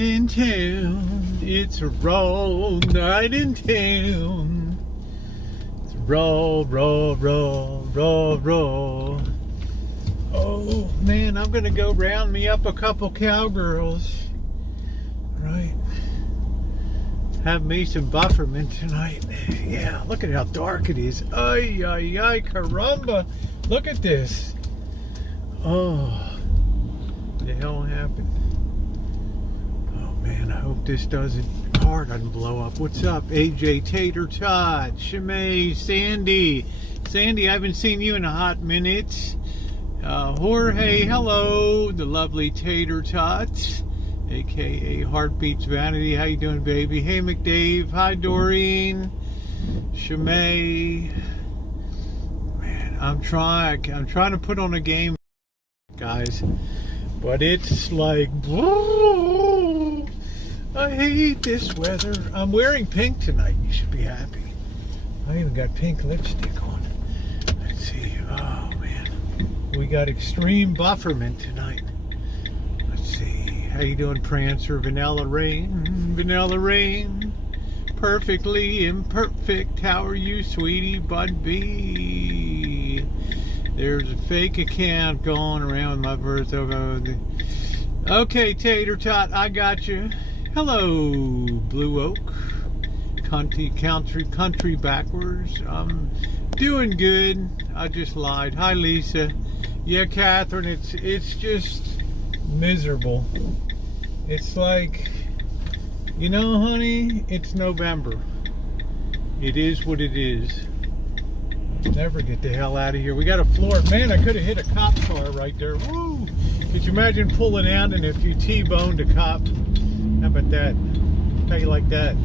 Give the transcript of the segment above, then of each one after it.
in town. It's a roll night in town. It's a roll, roll, roll, roll, roll. Oh man, I'm gonna go round me up a couple cowgirls. Right. Have me some Bufferman tonight. Yeah, look at how dark it is. Ay, ay, ay, caramba. Look at this. Oh, what the hell happened? Oh man, I hope this car doesn't blow up. What's up, AJ, Tater Tot, Shimei, Sandy? Sandy, I haven't seen you in a hot minute. Jorge, hello, the lovely Tater Tot, aka Heartbeats Vanity. How you doing, baby? Hey, McDave. Hi, Doreen. Shimei. Man, I'm trying to put on a game, guys, but it's like, I hate this weather. I'm wearing pink tonight. You should be happy. I even got pink lipstick on. Let's see. Oh man, we got extreme Bufferman tonight. Let's see. How you doing, Prancer? Vanilla Rain. Vanilla Rain. Perfectly imperfect. How are you, sweetie? Bud B. There's a fake account going around my birth over. Okay, Tater Tot, I got you. Hello, Blue Oak. Country backwards. I'm doing good. I just lied. Hi, Lisa. Yeah, Catherine, it's just miserable. It's like, you know, honey, it's November. It is what it is. Never get the hell out of here. We got a floor. Man, I could have hit a cop car right there. Woo! Could you imagine pulling out and if you T-boned a cop? How about that? How you like that?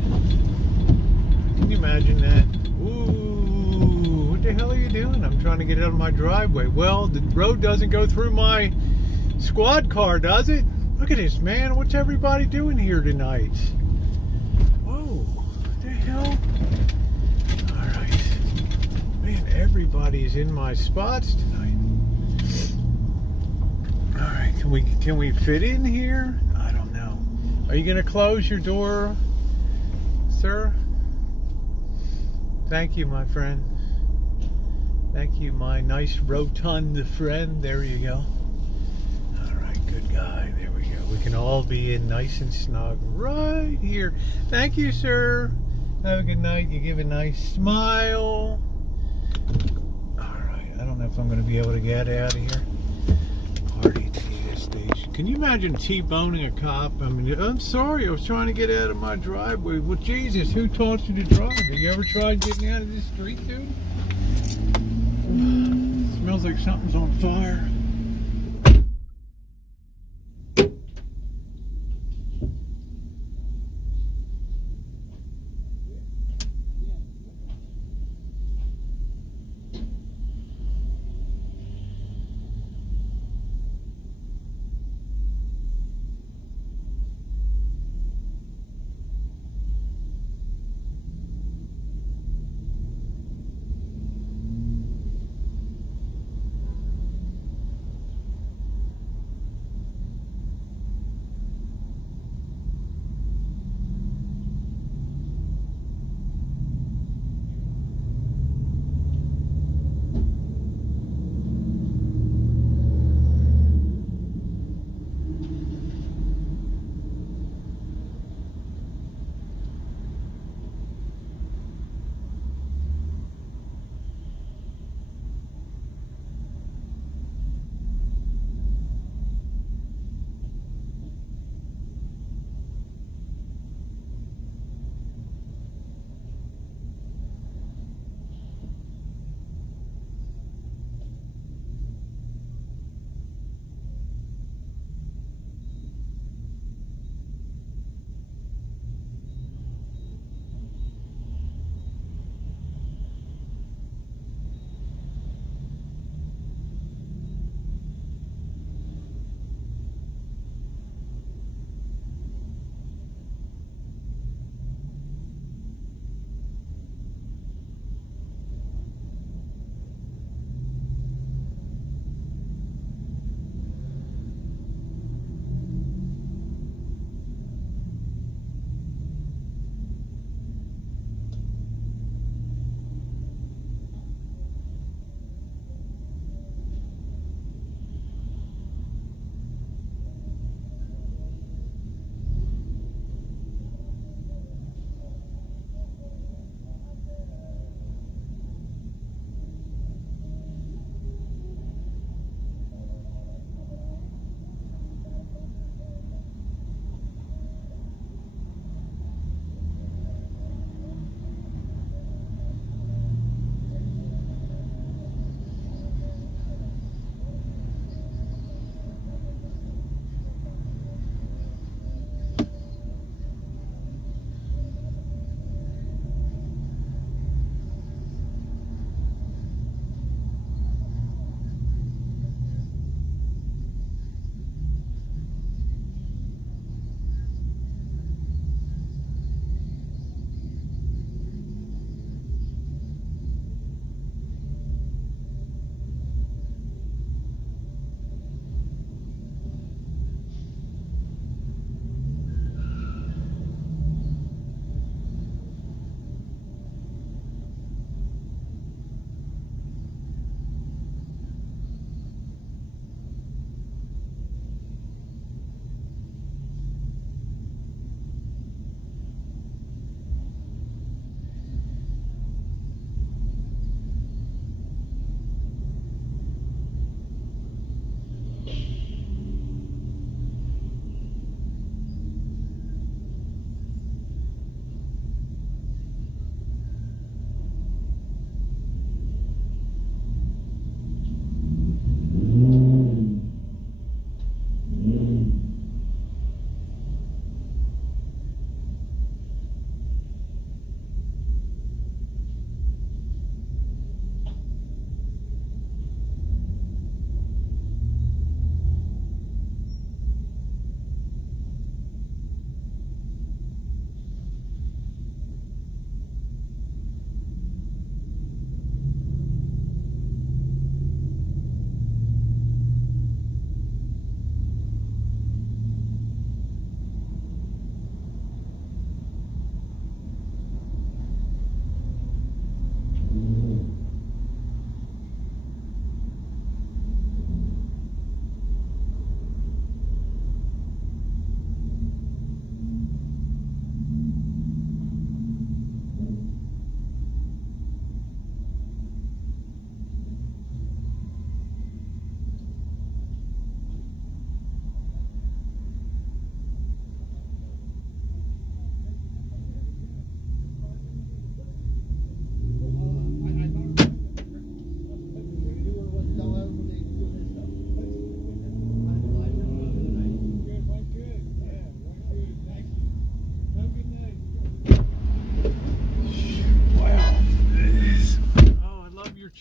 Can you imagine that? Ooh, what the hell are you doing? I'm trying to get out of my driveway. Well, the road doesn't go through my squad car, does it? Look at this, man. What's everybody doing here tonight? Whoa, what the hell? Everybody's in my spots tonight. All right, can we fit in here? I don't know. Are you gonna close your door, sir? Thank you, my friend. Thank you, my nice rotund friend. There you go. All right, good guy. There we go. We can all be in nice and snug right here. Thank you, sir. Have a good night. You give a nice smile. Alright, I don't know if I'm going to be able to get out of here. Party gas station. Can you imagine T-boning a cop? I mean, I'm sorry, I was trying to get out of my driveway. Well, Jesus, who taught you to drive? Have you ever tried getting out of this street, dude? It smells like something's on fire.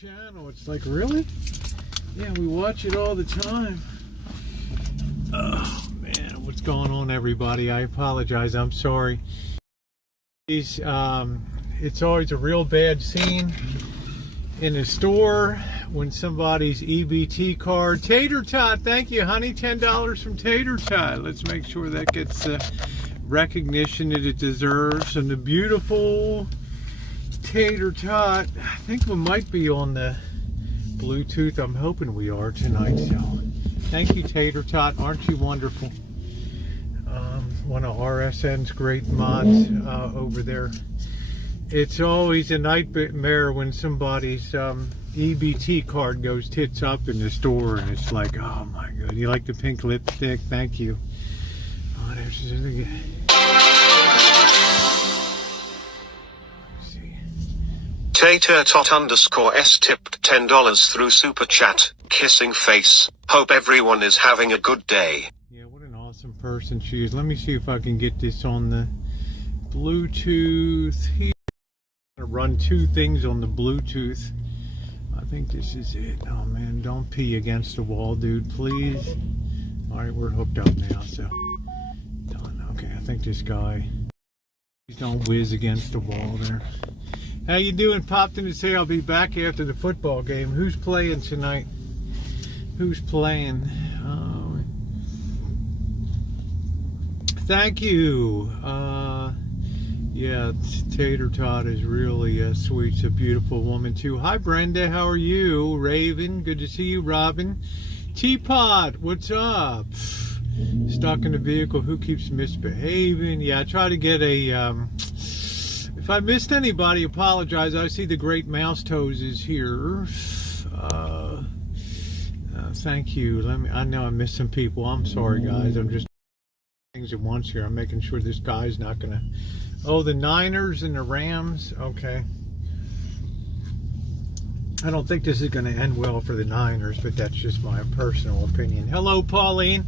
channel. It's like, really? Yeah, we watch it all the time. Oh man, what's going on, everybody? I apologize. I'm sorry. It's always a real bad scene in a store when somebody's EBT card. Tater Tot, thank you, honey. $10 from Tater Tot. Let's make sure that gets recognition that it deserves. And the beautiful Tater Tot, I think we might be on the Bluetooth. I'm hoping we are tonight. So thank you, Tater Tot. Aren't you wonderful? One of RSN's great mods over there. It's always a nightmare when somebody's EBT card goes tits up in the store, and it's like, oh my god, you like the pink lipstick? Thank you. Oh, there's again. Tater Tot _ S tipped $10 through Super Chat. Kissing face. Hope everyone is having a good day. Yeah, what an awesome person she is. Let me see if I can get this on the Bluetooth here. I'm gonna run two things on the Bluetooth. I think this is it. Oh man, don't pee against the wall, dude, please. Alright, we're hooked up now, so done. Okay, I think this guy, please don't whiz against the wall there. How you doing? Popped in to say I'll be back after the football game. Who's playing tonight? Who's playing? Thank you. Yeah, Tater Tot is really sweet. She's a beautiful woman too. Hi Brenda, how are you? Raven, good to see you. Robin. Teapot, what's up? Stuck in the vehicle, who keeps misbehaving? Yeah, I try to get a if I missed anybody, apologize. I see the great Mouse Toes is here. Thank you. I know I missed some people. I'm sorry, guys. I'm just things at once here. I'm making sure this guy's not gonna. Oh, the Niners and the Rams. Okay. I don't think this is going to end well for the Niners, but that's just my personal opinion. Hello, Pauline.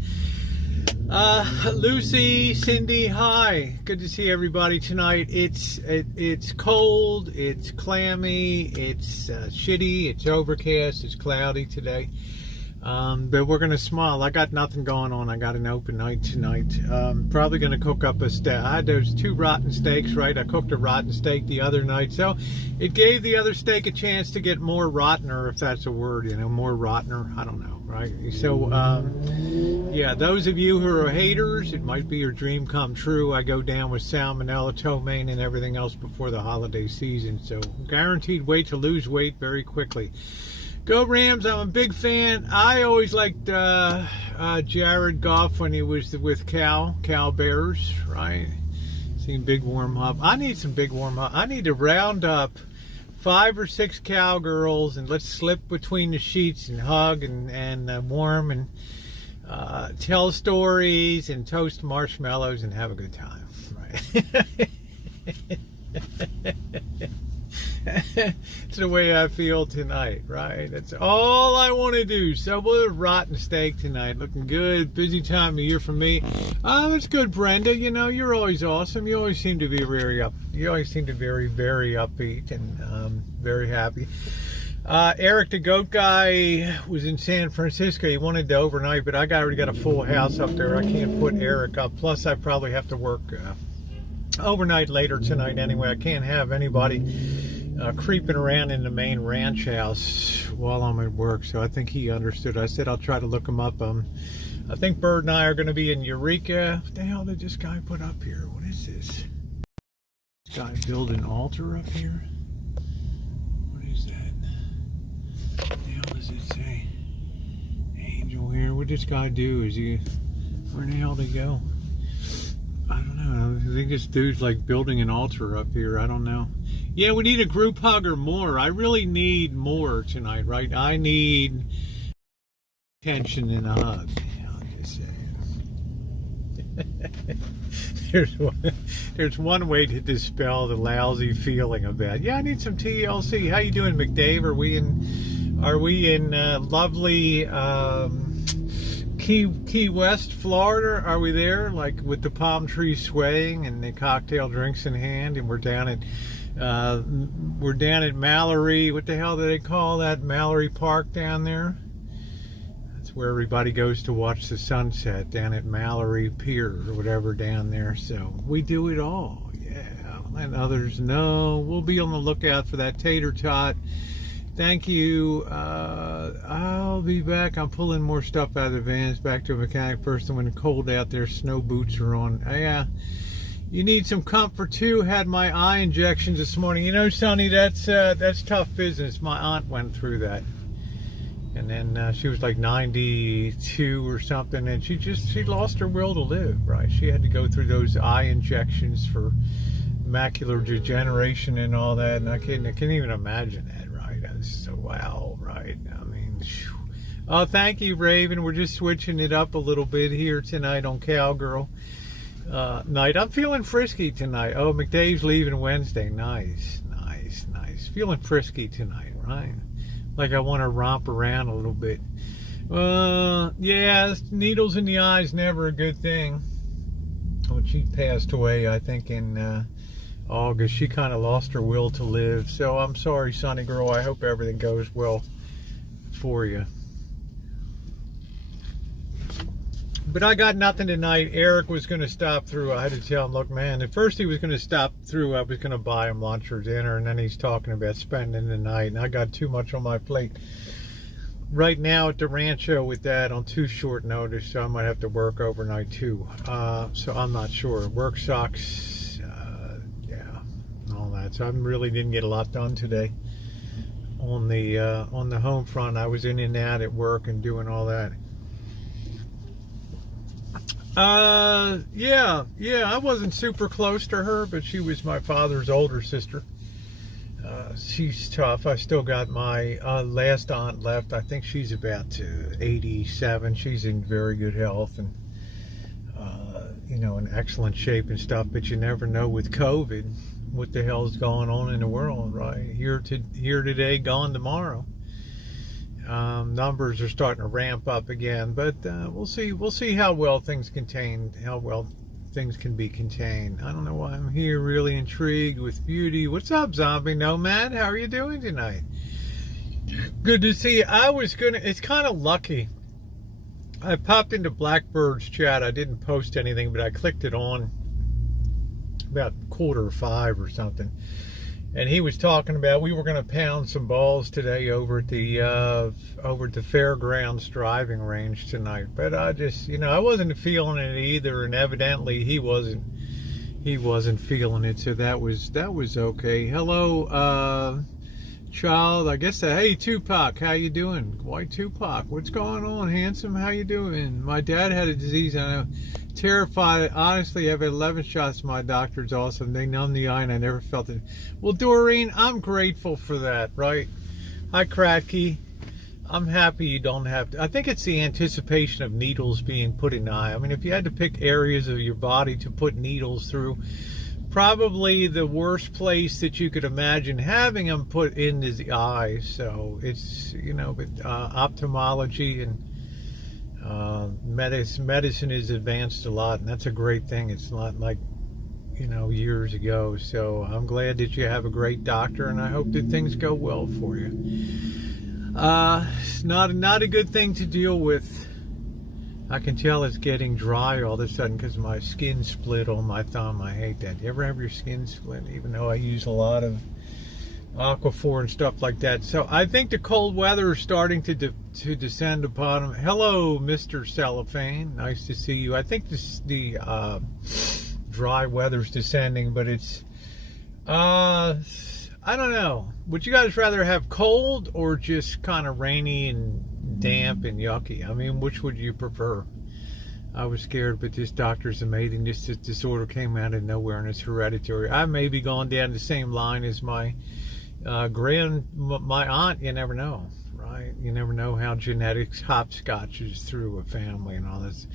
Lucy, Cindy, hi. Good to see everybody tonight. It's cold, it's clammy, it's shitty, it's overcast, it's cloudy today. But we're gonna smile. I got nothing going on. I got an open night tonight. Probably gonna cook up a steak. I had those 2 rotten steaks, right? I cooked a rotten steak the other night, so it gave the other steak a chance to get more rottener, if that's a word, you know, more rottener. I don't know, right? So, yeah, those of you who are haters, it might be your dream come true. I go down with salmonella, ptomaine, and everything else before the holiday season. So, guaranteed weight to lose weight very quickly. Go Rams, I'm a big fan. I always liked Jared Goff when he was with Cal Bears, right? Seen Big Warm Up. I need some Big Warm Up. I need to round up 5 or 6 cowgirls and let's slip between the sheets and hug and warm and tell stories and toast marshmallows and have a good time, right? It's the way I feel tonight, right? That's all I want to do. So we're rotten steak tonight, looking good. Busy time of year for me. That's good, Brenda. You know, you're always awesome. You always seem to be very very upbeat and very happy. Eric the Goat Guy was in San Francisco. He wanted to overnight, but I already got a full house up there. I can't put Eric up. Plus, I probably have to work overnight later tonight anyway. I can't have anybody creeping around in the main ranch house while I'm at work, so I think he understood. I said I'll try to look him up. I think Bird and I are going to be in Eureka. What the hell did this guy put up here? What is this? This guy build an altar up here? What is that? What the hell does it say? Angel here. What did this guy do? Where the hell did he go? I don't know. I think this dude's like building an altar up here. I don't know. Yeah, we need a group hug or more. I really need more tonight, right? I need attention and a hug. I'm just saying. There's one way to dispel the lousy feeling of that. Yeah, I need some TLC. How you doing, McDave? Are we in lovely Key West, Florida? Are we there, like with the palm trees swaying and the cocktail drinks in hand, and we're down at We're down at Mallory. What the hell do they call that? Mallory Park down there? That's where everybody goes to watch the sunset, down at Mallory Pier or whatever down there. So we do it all. Yeah. And others know. We'll be on the lookout for that tater tot. Thank you. I'll be back. I'm pulling more stuff out of the vans back to a mechanic person when it's cold out there. Snow boots are on. Yeah. You need some comfort too. Had my eye injections this morning. You know, Sonny, that's tough business. My aunt went through that, and then she was like 92 or something, and she lost her will to live. Right? She had to go through those eye injections for macular degeneration and all that. And I can't even imagine that. Right? So wow. Right? I mean, whew. Oh, thank you, Raven. We're just switching it up a little bit here tonight on Cowgirl night. I'm feeling frisky tonight. Oh, McDave's leaving Wednesday. Nice. Feeling frisky tonight, right? Like I want to romp around a little bit. Yeah, needles in the eye is never a good thing. When she passed away, I think in August, she kind of lost her will to live. So I'm sorry, Sonny girl. I hope everything goes well for you. But I got nothing tonight. Eric was going to stop through. I had to tell him, look, man, at first he was going to stop through. I was going to buy him lunch or dinner, and then he's talking about spending the night, and I got too much on my plate right now at the Rancho with that on too short notice, so I might have to work overnight too. So I'm not sure. Work sucks. Yeah, and all that. So I really didn't get a lot done today on the home front. I was in and out at work and doing all that. Yeah, I wasn't super close to her, but she was my father's older sister. She's tough. I still got my last aunt left. I think she's about 87. She's in very good health and, in excellent shape and stuff, but you never know with COVID what the hell's going on in the world, right? Here today, gone tomorrow. Numbers are starting to ramp up again, but we'll see how well things can be contained. I don't know why I'm here, really intrigued with beauty. What's up, Zombie Nomad? How are you doing tonight? Good to see you. It's kind of lucky. I popped into Blackbird's chat. I didn't post anything, but I clicked it on about 4:45 or something. And he was talking about we were going to pound some balls today over at the Fairgrounds driving range tonight. But I just, I wasn't feeling it either, and evidently he wasn't feeling it. So that was okay. Hello, child. I guess hey Tupac, how you doing? White Tupac, what's going on, handsome? How you doing? My dad had a disease. I know. Terrified. Honestly, I've had 11 shots. My doctor's awesome. They numb the eye and I never felt it. Well, Doreen, I'm grateful for that, right? Hi, Kratky. I'm happy you don't have to. I think it's the anticipation of needles being put in the eye. I mean, if you had to pick areas of your body to put needles through, probably the worst place that you could imagine having them put in is the eye. So it's, but ophthalmology and medicine is advanced a lot, and that's a great thing. It's not like years ago. So I'm glad that you have a great doctor, and I hope that things go well for you. It's not a good thing to deal with. I can tell it's getting dry all of a sudden because my skin split on my thumb. I hate that. You ever have your skin split? Even though I use a lot of Aquaphor and stuff like that. So I think the cold weather is starting to descend upon them. Hello, Mr. Cellophane. Nice to see you. I think the dry weather's descending, but it's I don't know. Would you guys rather have cold or just kind of rainy and damp and yucky? I mean, which would you prefer? I was scared, but this doctor's amazing. This disorder came out of nowhere and it's hereditary. I may be going down the same line as my aunt. You never know, right? You never know how genetics hopscotches through a family and all this.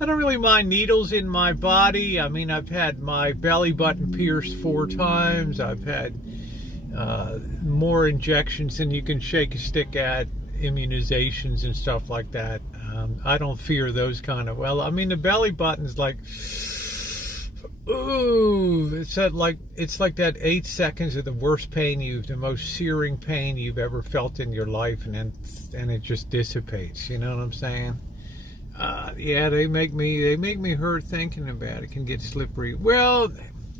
I don't really mind needles in my body. I mean, I've had my belly button pierced 4 times. I've had more injections than you can shake a stick at, immunizations and stuff like that. I don't fear those kind of, well, I mean, the belly button's like, Ooh, it's like that 8 seconds of the worst pain the most searing pain you've ever felt in your life, and it just dissipates. You know what I'm saying? Yeah, they make me hurt thinking about it. It can get slippery. Well,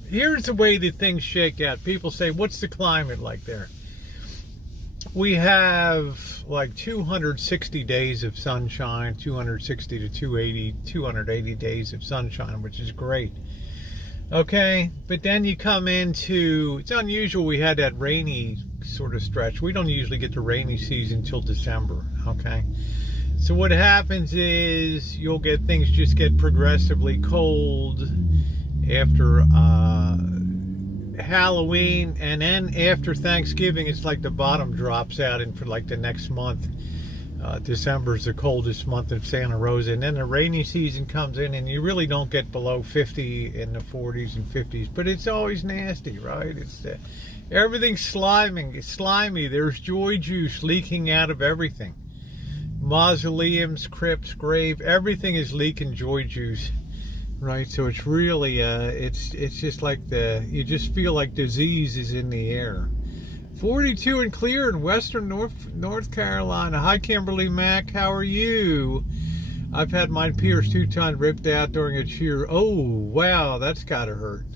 here's the way that things shake out. People say, "What's the climate like there?" We have like 260 days of sunshine, 260 to 280 days of sunshine, which is great. Okay, but then you come into, it's unusual we had that rainy sort of stretch. We don't usually get the rainy season until December, okay? So what happens is you'll get things just get progressively cold after Halloween, and then after Thanksgiving, it's like the bottom drops out, and for like the next month, December's the coldest month of Santa Rosa, and then the rainy season comes in, and you really don't get below 50 in the 40s and 50s, but it's always nasty, right? It's everything's slimy. There's joy juice leaking out of everything. Mausoleums, crypts, grave, everything is leaking joy juice, right? So it's really, it's just like you just feel like disease is in the air. 42 and clear in western North Carolina. Hi, Kimberly Mack. How are you? I've had mine pierced 2 times, ripped out during a cheer. Oh, wow, that's gotta hurt.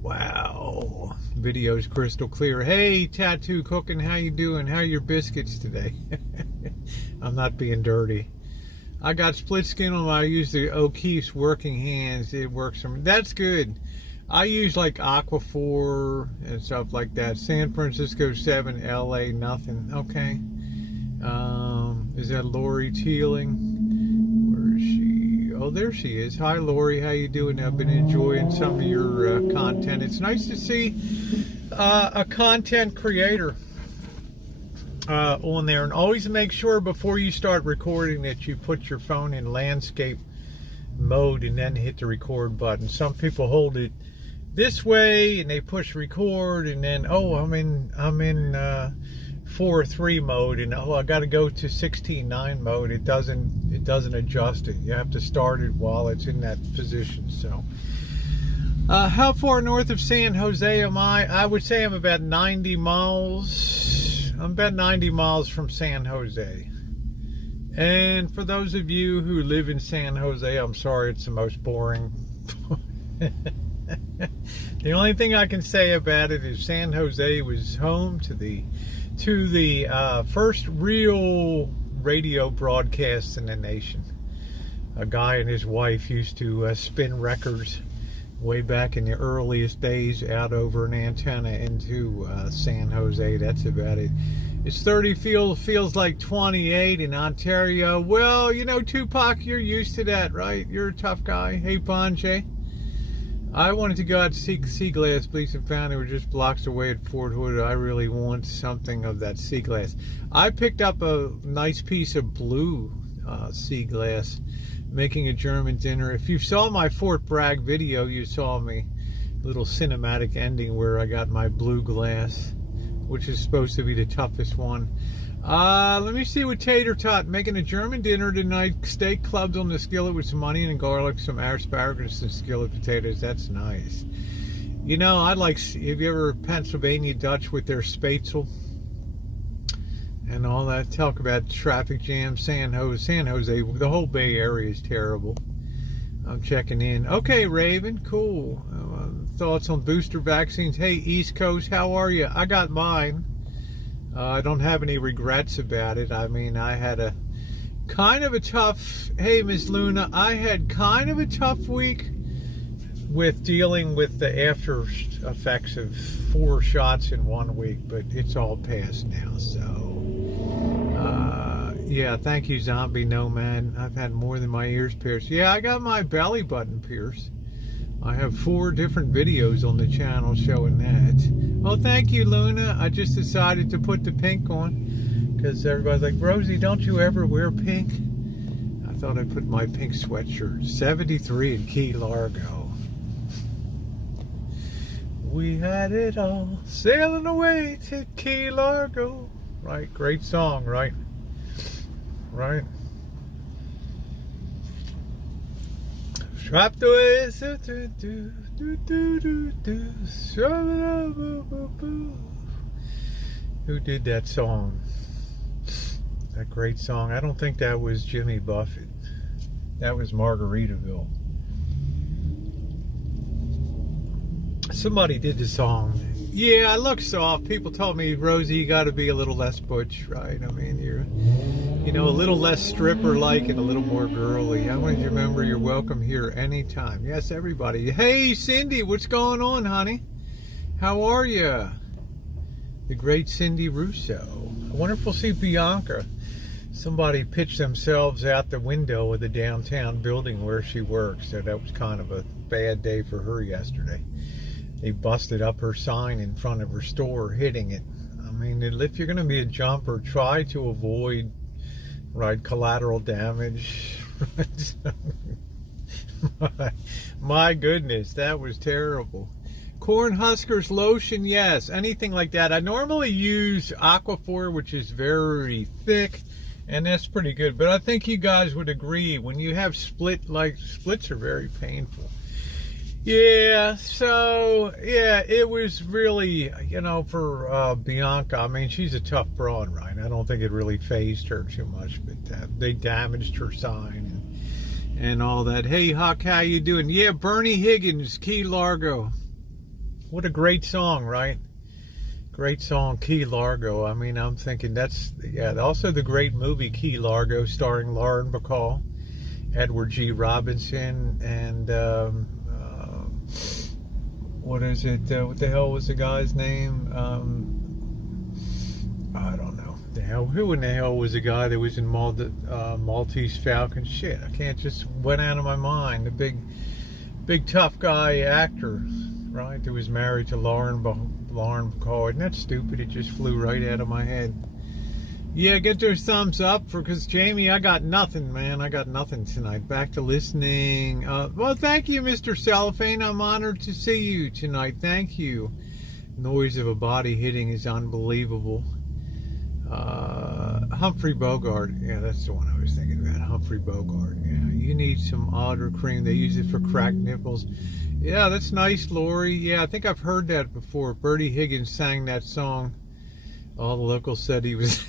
Wow. Video's crystal clear. Hey, Tattoo Cooking, how you doing? How are your biscuits today? I'm not being dirty. I got split skin on my, I use the O'Keefe's working hands. It works for me. That's good. I use like Aquaphor and stuff like that. San Francisco 7, LA nothing. Okay. Is that Lori Teeling? Where is she? Oh, there she is. Hi, Lori. How you doing? I've been enjoying some of your content. It's nice to see a content creator on there. And always make sure before you start recording that you put your phone in landscape mode and then hit the record button. Some people hold it this way and they push record, and then I'm in 4:3 mode, and I got to go to 16:9 mode. It doesn't adjust it. You have to start it while it's in that position. So how far north of San Jose am I? I would say I'm about 90 miles. I'm about 90 miles from San Jose. And for those of you who live in San Jose, I'm sorry, it's the most boring. The only thing I can say about it is San Jose was home to the first real radio broadcast in the nation. A guy and his wife used to spin records way back in the earliest days out over an antenna into San Jose. That's about it. It's 30, feels like 28 in Ontario. Well, you know, Tupac, you're used to that, right? You're a tough guy. Hey, Bonjay. I wanted to go out to see sea glass, Bleach and Found. They were just blocks away at Fort Hood. I really want something of that sea glass. I picked up a nice piece of blue sea glass, making a German dinner. If you saw my Fort Bragg video, you saw me little cinematic ending where I got my blue glass, which is supposed to be the toughest one. Let me see what Tater Tot, making a German dinner tonight. Steak clubs on the skillet with some onion and garlic, some asparagus and skillet potatoes. That's nice. You know, have you ever Pennsylvania Dutch with their spätzle and all that? Talk about traffic jams. San Jose, the whole Bay Area is terrible. I'm checking in. Okay, Raven, cool. Thoughts on booster vaccines? Hey, East Coast, how are you? I got mine. I don't have any regrets about it. I mean, I had a kind of a tough, hey, Miss Luna, I had kind of a tough week with dealing with the after effects of 4 shots in 1 week, but it's all past now. So, yeah, thank you, Zombie Nomad. I've had more than my ears pierced. Yeah, I got my belly button pierced. I have 4 different videos on the channel showing that. Oh, thank you, Luna. I just decided to put the pink on because everybody's like, Rosie, don't you ever wear pink? I thought I'd put my pink sweatshirt. 73 in Key Largo. We had it all, sailing away to Key Largo. Right, great song, right? Right. Trapped away. Who did that song? That great song. I don't think that was Jimmy Buffett. That was Margaritaville. Somebody did the song. Yeah, I look soft. People told me, Rosie, you got to be a little less butch, right? I mean, you're, a little less stripper-like and a little more girly. I want you to remember you're welcome here anytime. Yes, everybody. Hey, Cindy, what's going on, honey? How are you? The great Cindy Russo. I wonder if we'll see Bianca. Somebody pitched themselves out the window of the downtown building where she works, so that was kind of a bad day for her yesterday. They busted up her sign in front of her store, hitting it. I mean, if you're going to be a jumper, try to avoid, collateral damage. My goodness, that was terrible. Cornhuskers lotion, yes, anything like that. I normally use Aquaphor, which is very thick, and that's pretty good. But I think you guys would agree, when you have splits are very painful. Yeah, so, yeah, it was really, for Bianca, I mean, she's a tough broad, right? I don't think it really fazed her too much, but they damaged her sign and all that. Hey, Huck, how you doing? Yeah, Bernie Higgins, Key Largo. What a great song, right? Great song, Key Largo. I mean, I'm thinking also the great movie Key Largo, starring Lauren Bacall, Edward G. Robinson, and what is it? What the hell was the guy's name? I don't know. Who in the hell was the guy that was in Maltese Falcon? Shit, I can't just went out of my mind. The big tough guy actor, right? That was married to Lauren Bacall. Isn't that stupid? It just flew right out of my head. Yeah, get those thumbs up because Jamie, I got nothing, man. I got nothing tonight. Back to listening. Well, thank you, Mr. Cellophane. I'm honored to see you tonight. Thank you. Noise of a body hitting is unbelievable. Humphrey Bogart. Yeah, that's the one I was thinking about. Humphrey Bogart. Yeah, you need some otter cream. They use it for cracked nipples. Yeah, that's nice, Lori. Yeah, I think I've heard that before. Bertie Higgins sang that song. All the locals said he was...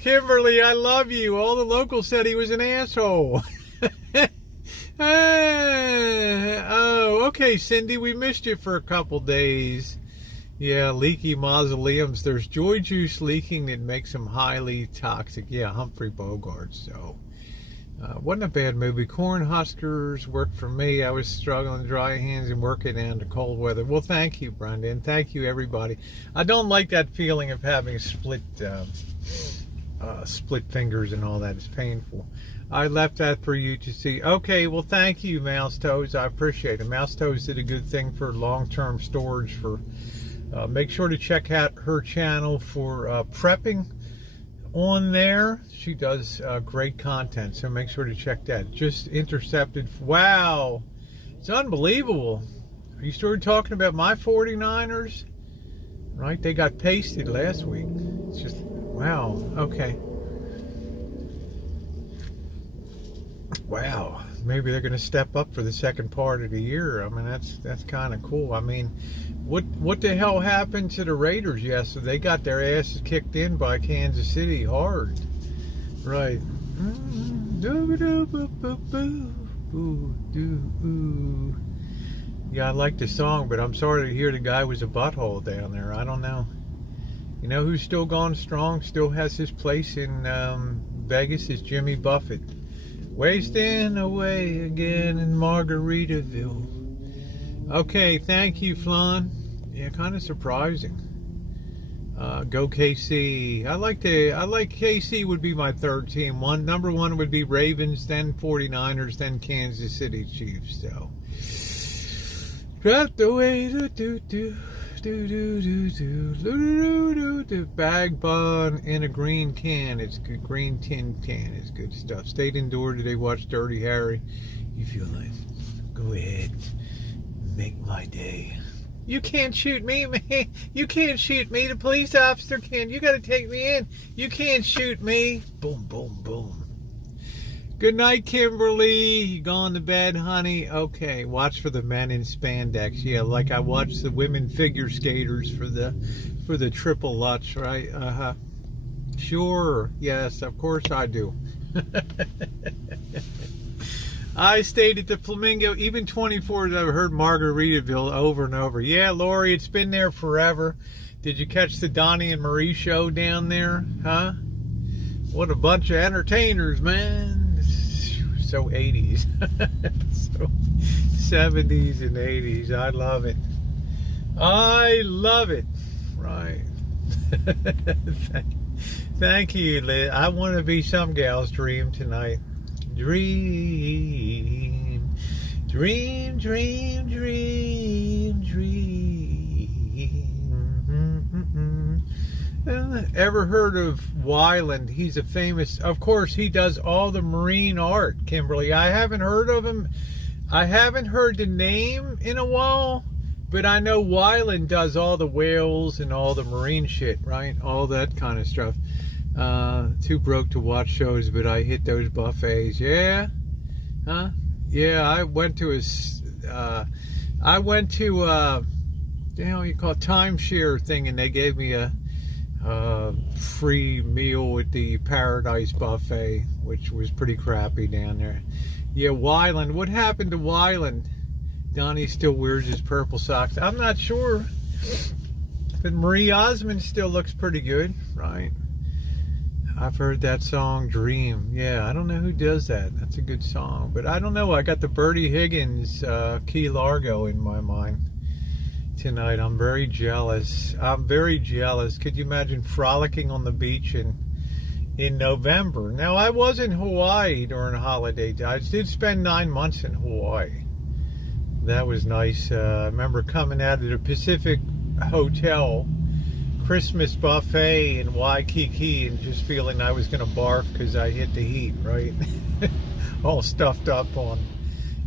Kimberly, I love you. All the locals said he was an asshole. Oh, okay, Cindy, we missed you for a couple days. Yeah, leaky mausoleums. There's joy juice leaking that makes them highly toxic. Yeah, Humphrey Bogart, so... wasn't a bad movie. Cornhuskers worked for me. I was struggling dry hands and working in the cold weather. Well, thank you, Brenda, and thank you, everybody. I don't like that feeling of having split fingers and all that. It's painful. I left that for you to see. Okay, well, thank you, Mouse Toes. I appreciate it. Mouse Toes did a good thing for long-term storage. Make sure to check out her channel for prepping. On there, she does great content, so make sure to check that. Just intercepted. Wow, it's unbelievable. You started talking about my 49ers, right? They got pasted last week. It's just, wow, okay. Wow, maybe they're going to step up for the second part of the year. I mean, that's kind of cool. I mean, what the hell happened to the Raiders yesterday? They got their asses kicked in by Kansas City hard. Right. Yeah, I like the song, but I'm sorry to hear the guy was a butthole down there. I don't know. You know who's still going strong, still has his place in Vegas is Jimmy Buffett. Wasting away again in Margaritaville. Okay, thank you, Flan. Yeah, kind of surprising. Go KC. I like KC would be my third team. Number one would be Ravens, then 49ers, then Kansas City Chiefs. So, dropped away bag bun in a green can. It's good. Green tin can. It's good stuff. Stayed indoors today. Watched Dirty Harry. You feel like? Go ahead. Make my day. You can't shoot me, man. You can't shoot me. The police officer can. You got to take me in. You can't shoot me. Boom, boom, boom. Good night, Kimberly. You gone to bed, honey? Okay, watch for the men in spandex. Yeah, like I watch the women figure skaters for the triple Lutz, right? Uh-huh. Sure. Yes, of course I do. I stayed at the Flamingo, even 24. I've heard Margaritaville over and over. Yeah, Lori, it's been there forever. Did you catch the Donnie and Marie show down there? Huh? What a bunch of entertainers, man. So 80s. So 70s and 80s. I love it. I love it. Right. Thank you, Liz. I want to be some gal's dream tonight. Dream. Dream, dream, dream, dream. Ever heard of Weiland? He's a famous, of course, he does all the marine art, Kimberly. I haven't heard of him. I haven't heard the name in a while, but I know Weiland does all the whales and all the marine shit, right? All that kind of stuff. Too broke to watch shows, but I hit those buffets. Yeah? Huh? Yeah, I went to the hell you call it, timeshare thing, and they gave me a free meal at the Paradise Buffet, which was pretty crappy down there. Yeah, Weiland. What happened to Weiland? Donnie still wears his purple socks. I'm not sure. But Marie Osmond still looks pretty good, right? I've heard that song, Dream. Yeah, I don't know who does that. That's a good song. But I don't know. I got the Bertie Higgins, Key Largo in my mind tonight. I'm very jealous. I'm very jealous. Could you imagine frolicking on the beach in November? Now, I was in Hawaii during holiday. I did spend 9 months in Hawaii. That was nice. I remember coming out of the Pacific Hotel Christmas buffet in Waikiki and just feeling I was going to barf because I hit the heat, right? All stuffed up on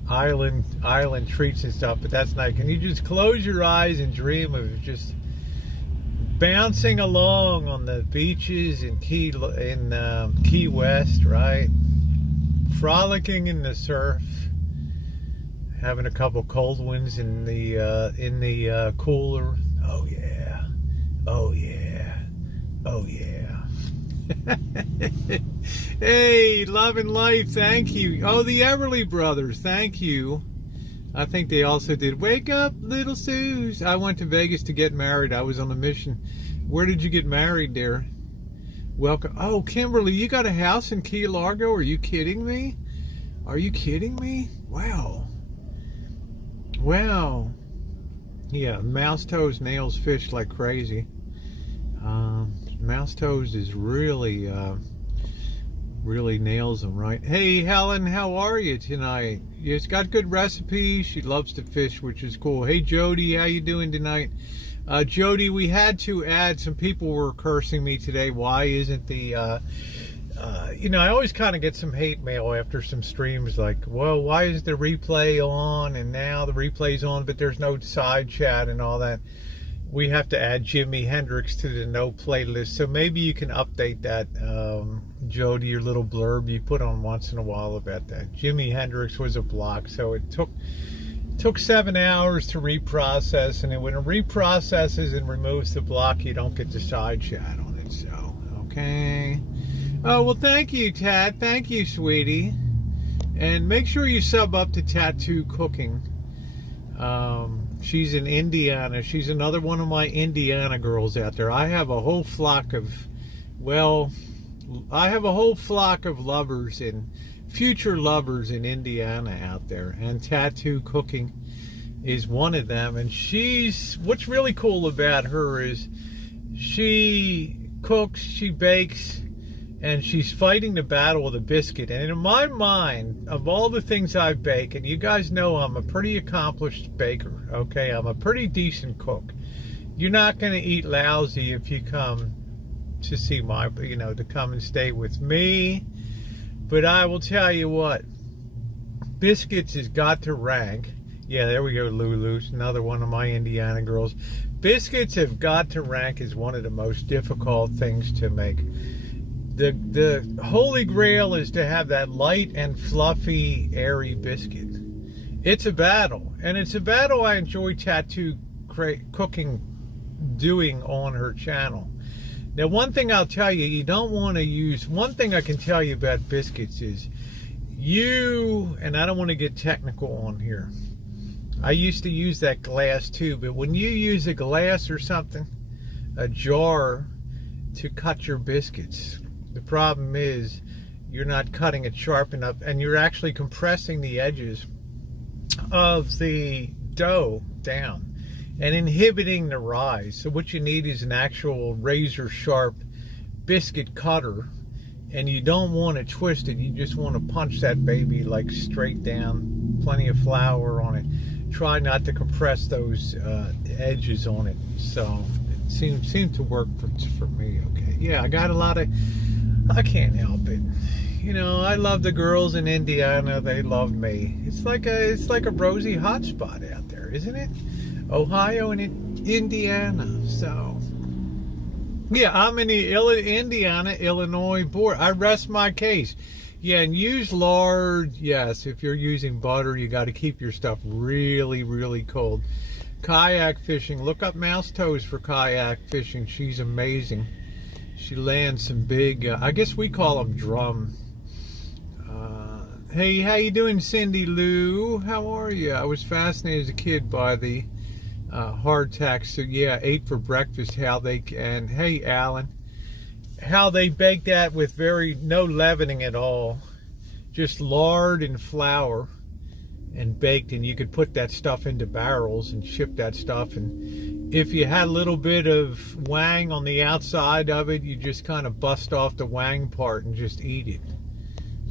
island treats and stuff, but that's nice. Can you just close your eyes and dream of just bouncing along on the beaches in Key West, right? Frolicking in the surf, having a couple cold ones in the cooler. Oh yeah, oh yeah, oh yeah. Hey, Love and Life, thank you. Oh, the Everly Brothers, thank you. I think they also did Wake Up Little Suze. I went to Vegas to get married. I was on a mission. Where did you get married there? Welcome. Oh, Kimberly, you got a house in Key Largo? Are you kidding me? Are you kidding me? Wow. Wow. Yeah, Mouse Toes nails fish like crazy. Mouse Toes is really nails them, right? Hey, Helen, how are you tonight? It's got good recipes. She loves to fish, which is cool. Hey, Jody, how you doing tonight? Jody, we had to add, some people were cursing me today. Why isn't the, I always kind of get some hate mail after some streams like, well, why is the replay on? And now the replay's on, but there's no side chat and all that. We have to add Jimi Hendrix to the no playlist. So maybe you can update that, Jody, your little blurb you put on once in a while about that. Jimi Hendrix was a block, so it took 7 hours to reprocess, and when it reprocesses and removes the block, you don't get the side chat on it. So, okay. Oh, well, thank you, Tat. Thank you, sweetie. And make sure you sub up to Tattoo Cooking. She's in Indiana. She's another one of my Indiana girls out there. I have a whole flock of lovers and future lovers in Indiana out there. And Tattoo Cooking is one of them. And what's really cool about her is she cooks, she bakes, and she's fighting the battle of the biscuit. And in my mind, of all the things I bake, and you guys know I'm a pretty accomplished baker, okay? I'm a pretty decent cook. You're not going to eat lousy if you come to see to come and stay with me. But I will tell you what, biscuits has got to rank. Yeah, there we go, Lulu's, another one of my Indiana girls. Biscuits have got to rank as one of the most difficult things to make. The holy grail is to have that light and fluffy, airy biscuit. It's a battle, and it's a battle I enjoy cooking, doing on her channel. Now, one thing I'll tell you, you don't want to use, one thing I can tell you about biscuits is and I don't want to get technical on here. I used to use that glass too, but when you use a glass or something, a jar to cut your biscuits, the problem is you're not cutting it sharp enough, and you're actually compressing the edges of the dough down and inhibiting the rise. So what you need is an actual razor sharp biscuit cutter, and you don't want to twist it. You just want to punch that baby like straight down, plenty of flour on it. Try not to compress those edges on it. So it seemed to work for me. Okay, yeah, I got a lot of, I can't help it. You know, I love the girls in Indiana. They love me. It's like a rosy hotspot out there, isn't it? Ohio and Indiana. So yeah, I'm in the Indiana-Illinois border. I rest my case. Yeah, and use lard. Yes, if you're using butter, you got to keep your stuff really, really cold. Kayak fishing. Look up Mouse Toes for kayak fishing. She's amazing. She lands some big, I guess we call them drum. Hey, how you doing, Cindy Lou? How are you? I was fascinated as a kid by the hardtack. So yeah, ate for breakfast how they, and hey, Alan, how they bake that with no leavening at all, just lard and flour and baked, and you could put that stuff into barrels and ship that stuff. And if you had a little bit of wang on the outside of it, you just kind of bust off the wang part and just eat it,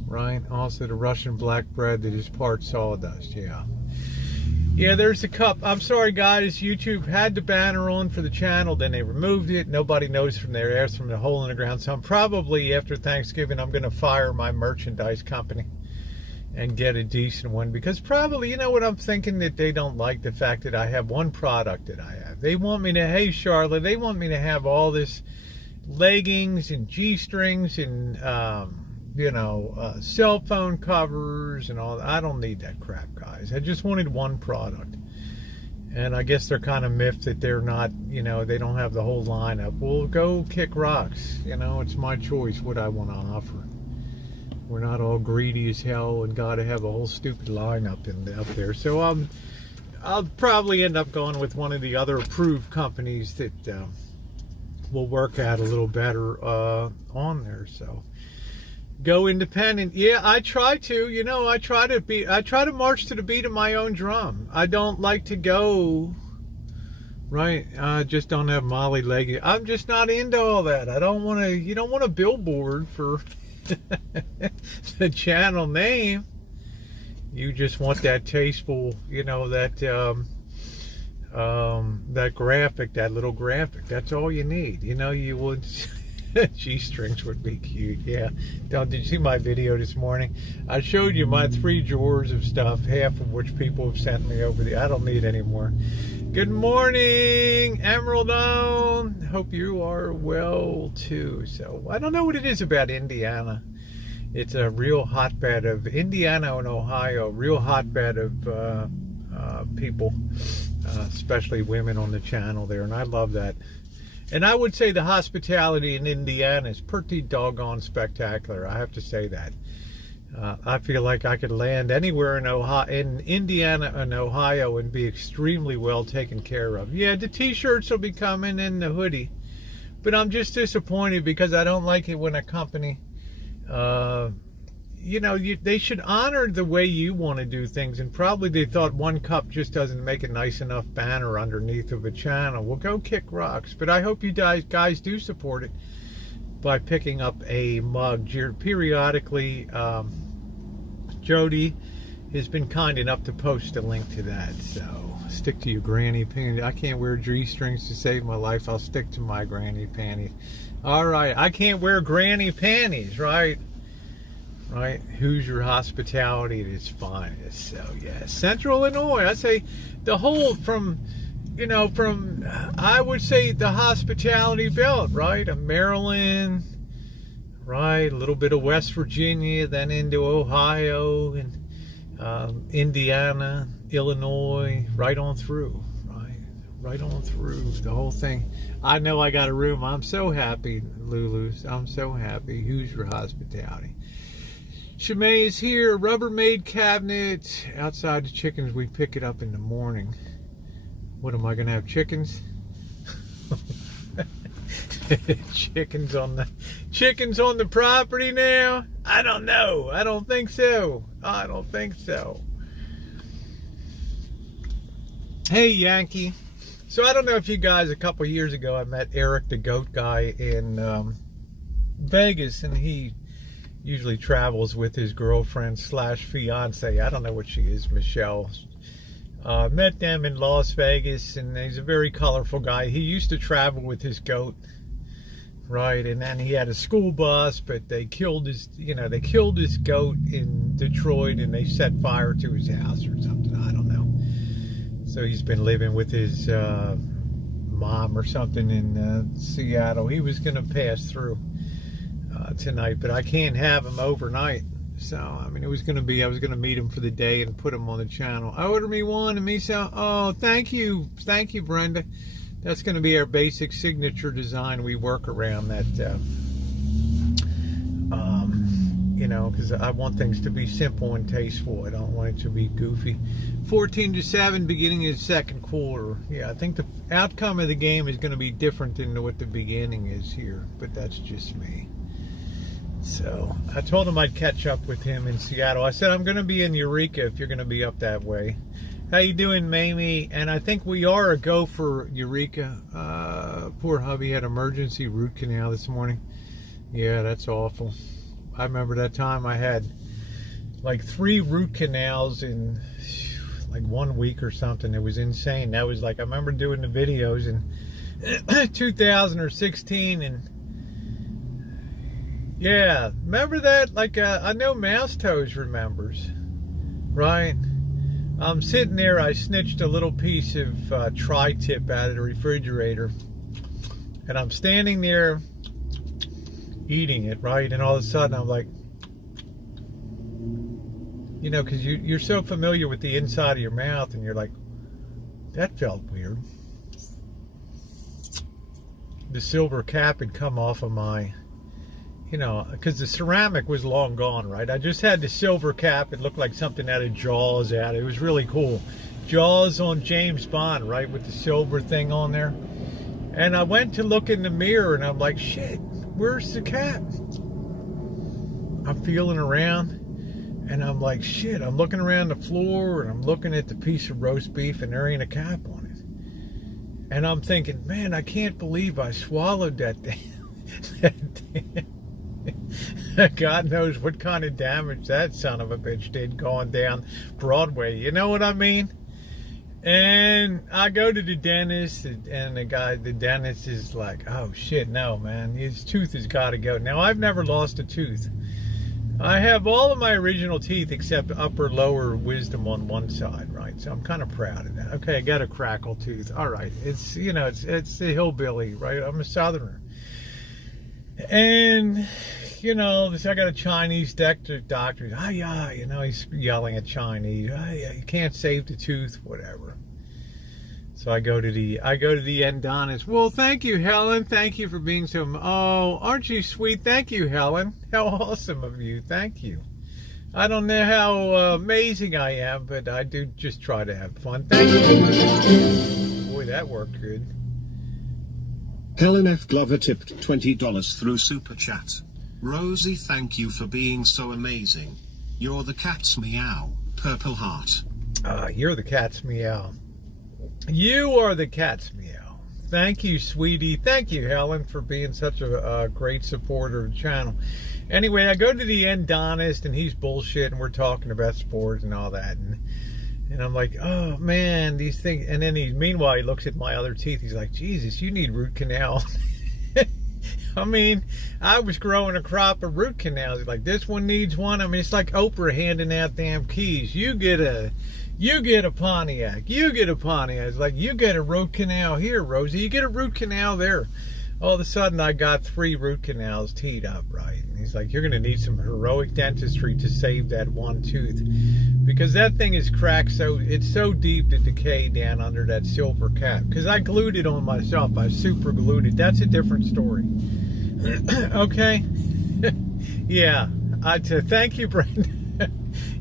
right? Also the Russian black bread that is part sawdust. Yeah, there's the cup. I'm sorry, guys. YouTube had the banner on for the channel, then they removed it. Nobody knows from there. There's from the hole in the ground. So I'm probably, after Thanksgiving, I'm going to fire my merchandise company and get a decent one, because probably, you know what I'm thinking, that they don't like the fact that I have one product that I have. They want me to, hey, Charlotte, they want me to have all this leggings and G-strings and, cell phone covers and all that. I don't need that crap, guys. I just wanted one product. And I guess they're kind of miffed that they're not, they don't have the whole lineup. Well, go kick rocks. It's my choice what I want to offer. We're not all greedy as hell and got to have a whole stupid lineup up there. So I'll probably end up going with one of the other approved companies that will work out a little better on there. So go independent. Yeah, I try to. I try to march to the beat of my own drum. I don't like to go. Right, I just don't have Molly Leggy. I'm just not into all that. I don't want to. You don't want a billboard for the channel name. You just want that tasteful, that graphic, that little graphic. That's all you need. You would. G-strings would be cute. Yeah. Did you see my video this morning? I showed you my 3 drawers of stuff, half of which people have sent me over I don't need any more. Good morning, Emerald Own. Hope you are well too. So I don't know what it is about Indiana. It's a real hotbed of Indiana and Ohio, real hotbed of people, especially women on the channel there, and I love that. And I would say the hospitality in Indiana is pretty doggone spectacular. I have to say that. I feel like I could land anywhere in Indiana and Ohio and be extremely well taken care of. Yeah, the t-shirts will be coming and the hoodie. But I'm just disappointed because I don't like it when a company, they should honor the way you want to do things. And probably they thought one cup just doesn't make a nice enough banner underneath of a channel. Well, go kick rocks. But I hope you guys do support it by picking up a mug periodically. Jody has been kind enough to post a link to that. So stick to your granny panties. I can't wear G-strings to save my life. I'll stick to my granny panties. All right, I can't wear granny panties, right? Right? Hoosier hospitality at its finest. So yeah, Central Illinois. I say the whole from I would say the hospitality belt, right? Maryland, right? A little bit of West Virginia, then into Ohio and Indiana, Illinois, right on through, right on through the whole thing. I know I got a room. I'm so happy, Lulu's. I'm so happy. Hoosier Hospitality. Shimei is here. Rubbermaid cabinet outside the chickens. We pick it up in the morning. What am I gonna have? Chickens? chickens on the property now? I don't know. I don't think so. Hey, Yankee. So I don't know if you guys, a couple years ago, I met Eric the Goat Guy in Vegas, and he usually travels with his girlfriend slash fiance. I don't know what she is, Michelle. Met them in Las Vegas, and he's a very colorful guy. He used to travel with his goat, right? And then he had a school bus, but they killed his goat in Detroit, and they set fire to his house or something. I don't know. So he's been living with his mom or something in Seattle. He was going to pass through tonight, but I can't have him overnight. So, I mean, I was going to meet him for the day and put him on the channel. I order me one and me some. Oh, thank you, Brenda. That's going to be our basic signature design. We work around that, because I want things to be simple and tasteful. I don't want it to be goofy. 14-7, beginning of the second quarter. Yeah, I think the outcome of the game is going to be different than what the beginning is here, but that's just me. So I told him I'd catch up with him in Seattle. I said I'm going to be in Eureka if you're going to be up that way. How you doing, Mamie? And I think we are a go for Eureka. Poor hubby had emergency root canal this morning. Yeah, that's awful. I remember that time I had like 3 root canals in like 1 week or something. It was insane. That was like, I remember doing the videos in 2016 and yeah, remember that? Like, I know Mouse Toes remembers, right? I'm sitting there, I snitched a little piece of tri-tip out of the refrigerator, and I'm standing there eating it, right? And all of a sudden, I'm like, because you're so familiar with the inside of your mouth, and you're like, that felt weird. The silver cap had come off of my... because the ceramic was long gone, right? I just had the silver cap. It looked like something out of Jaws out. It was really cool. Jaws on James Bond, right? With the silver thing on there. And I went to look in the mirror and I'm like, shit, where's the cap? I'm feeling around and I'm like, shit, I'm looking around the floor and I'm looking at the piece of roast beef and there ain't a cap on it. And I'm thinking, man, I can't believe I swallowed that thing. God knows what kind of damage that son of a bitch did going down Broadway. You know what I mean? And I go to the dentist, and the dentist is like, oh shit, no, man, his tooth has got to go. Now, I've never lost a tooth. I have all of my original teeth except upper lower wisdom on one side, right? So I'm kind of proud of that. Okay, I got a crackle tooth. All right, it's it's the hillbilly, right? I'm a Southerner. And, I got a Chinese doctor. Ah, yeah, he's yelling at Chinese. Ah, yeah, you can't save the tooth, whatever. So I go to the endodontist. Well, thank you, Helen. Thank you for being so... Oh, aren't you sweet? Thank you, Helen. How awesome of you. Thank you. I don't know how amazing I am, but I do just try to have fun. Thank you. Boy, that worked good. Helen F. Glover tipped $20 through Super Chat. Rosie, thank you for being so amazing. You're the cat's meow, Purple Heart. You're the cat's meow. You are the cat's meow. Thank you, sweetie. Thank you, Helen, for being such a great supporter of the channel. Anyway, I go to the endodontist, and he's bullshit, and we're talking about sports and all that. And I'm like, oh, man, these things. And then meanwhile, he looks at my other teeth. He's like, Jesus, you need root canal. I mean, I was growing a crop of root canals. He's like, this one needs one. I mean, it's like Oprah handing out damn keys. You get a Pontiac. You get a Pontiac. It's like, you get a root canal here, Rosie. You get a root canal there. all of a sudden I got 3 root canals teed up, right? And he's like, you're going to need some heroic dentistry to save that one tooth, because that thing is cracked, so it's so deep to decay down under that silver cap. Because I glued it on myself. I super glued it. That's a different story. Okay? Yeah. Thank you, Brenda.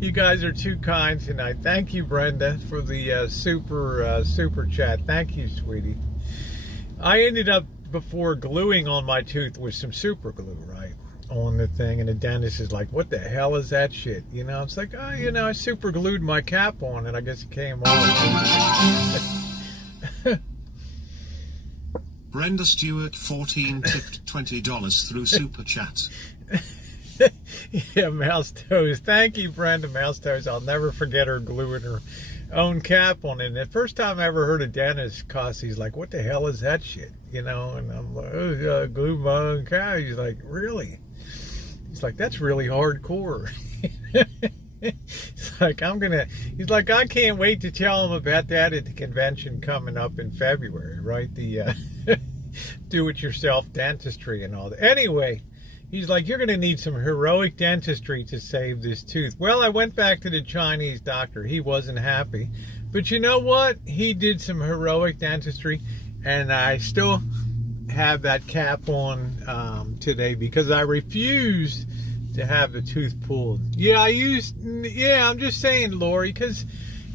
You guys are too kind tonight. Thank you, Brenda, for the super chat. Thank you, sweetie. I ended up before gluing on my tooth with some super glue, right, on the thing, and the dentist is like, what the hell is that shit? You know, it's like, oh, you know, I super glued my cap on and I guess it came off. Brenda Stewart 14 tipped $20 through Super Chat. Yeah, Mouse Toes. Thank you, Brenda Mouse Toes. I'll never forget her gluing her own cap on it. And the first time I ever heard a dentist cuss, he's like, what the hell is that shit? You know, and I'm like, oh, I glued my own cap. He's like, really? He's like, that's really hardcore. He's like, he's like, I can't wait to tell him about that at the convention coming up in February, right? The do-it-yourself dentistry and all that. Anyway, he's like, you're going to need some heroic dentistry to save this tooth. Well, I went back to the Chinese doctor. He wasn't happy. But you know what? He did some heroic dentistry, and I still have that cap on today because I refused to have the tooth pulled. I'm just saying, Lori, because,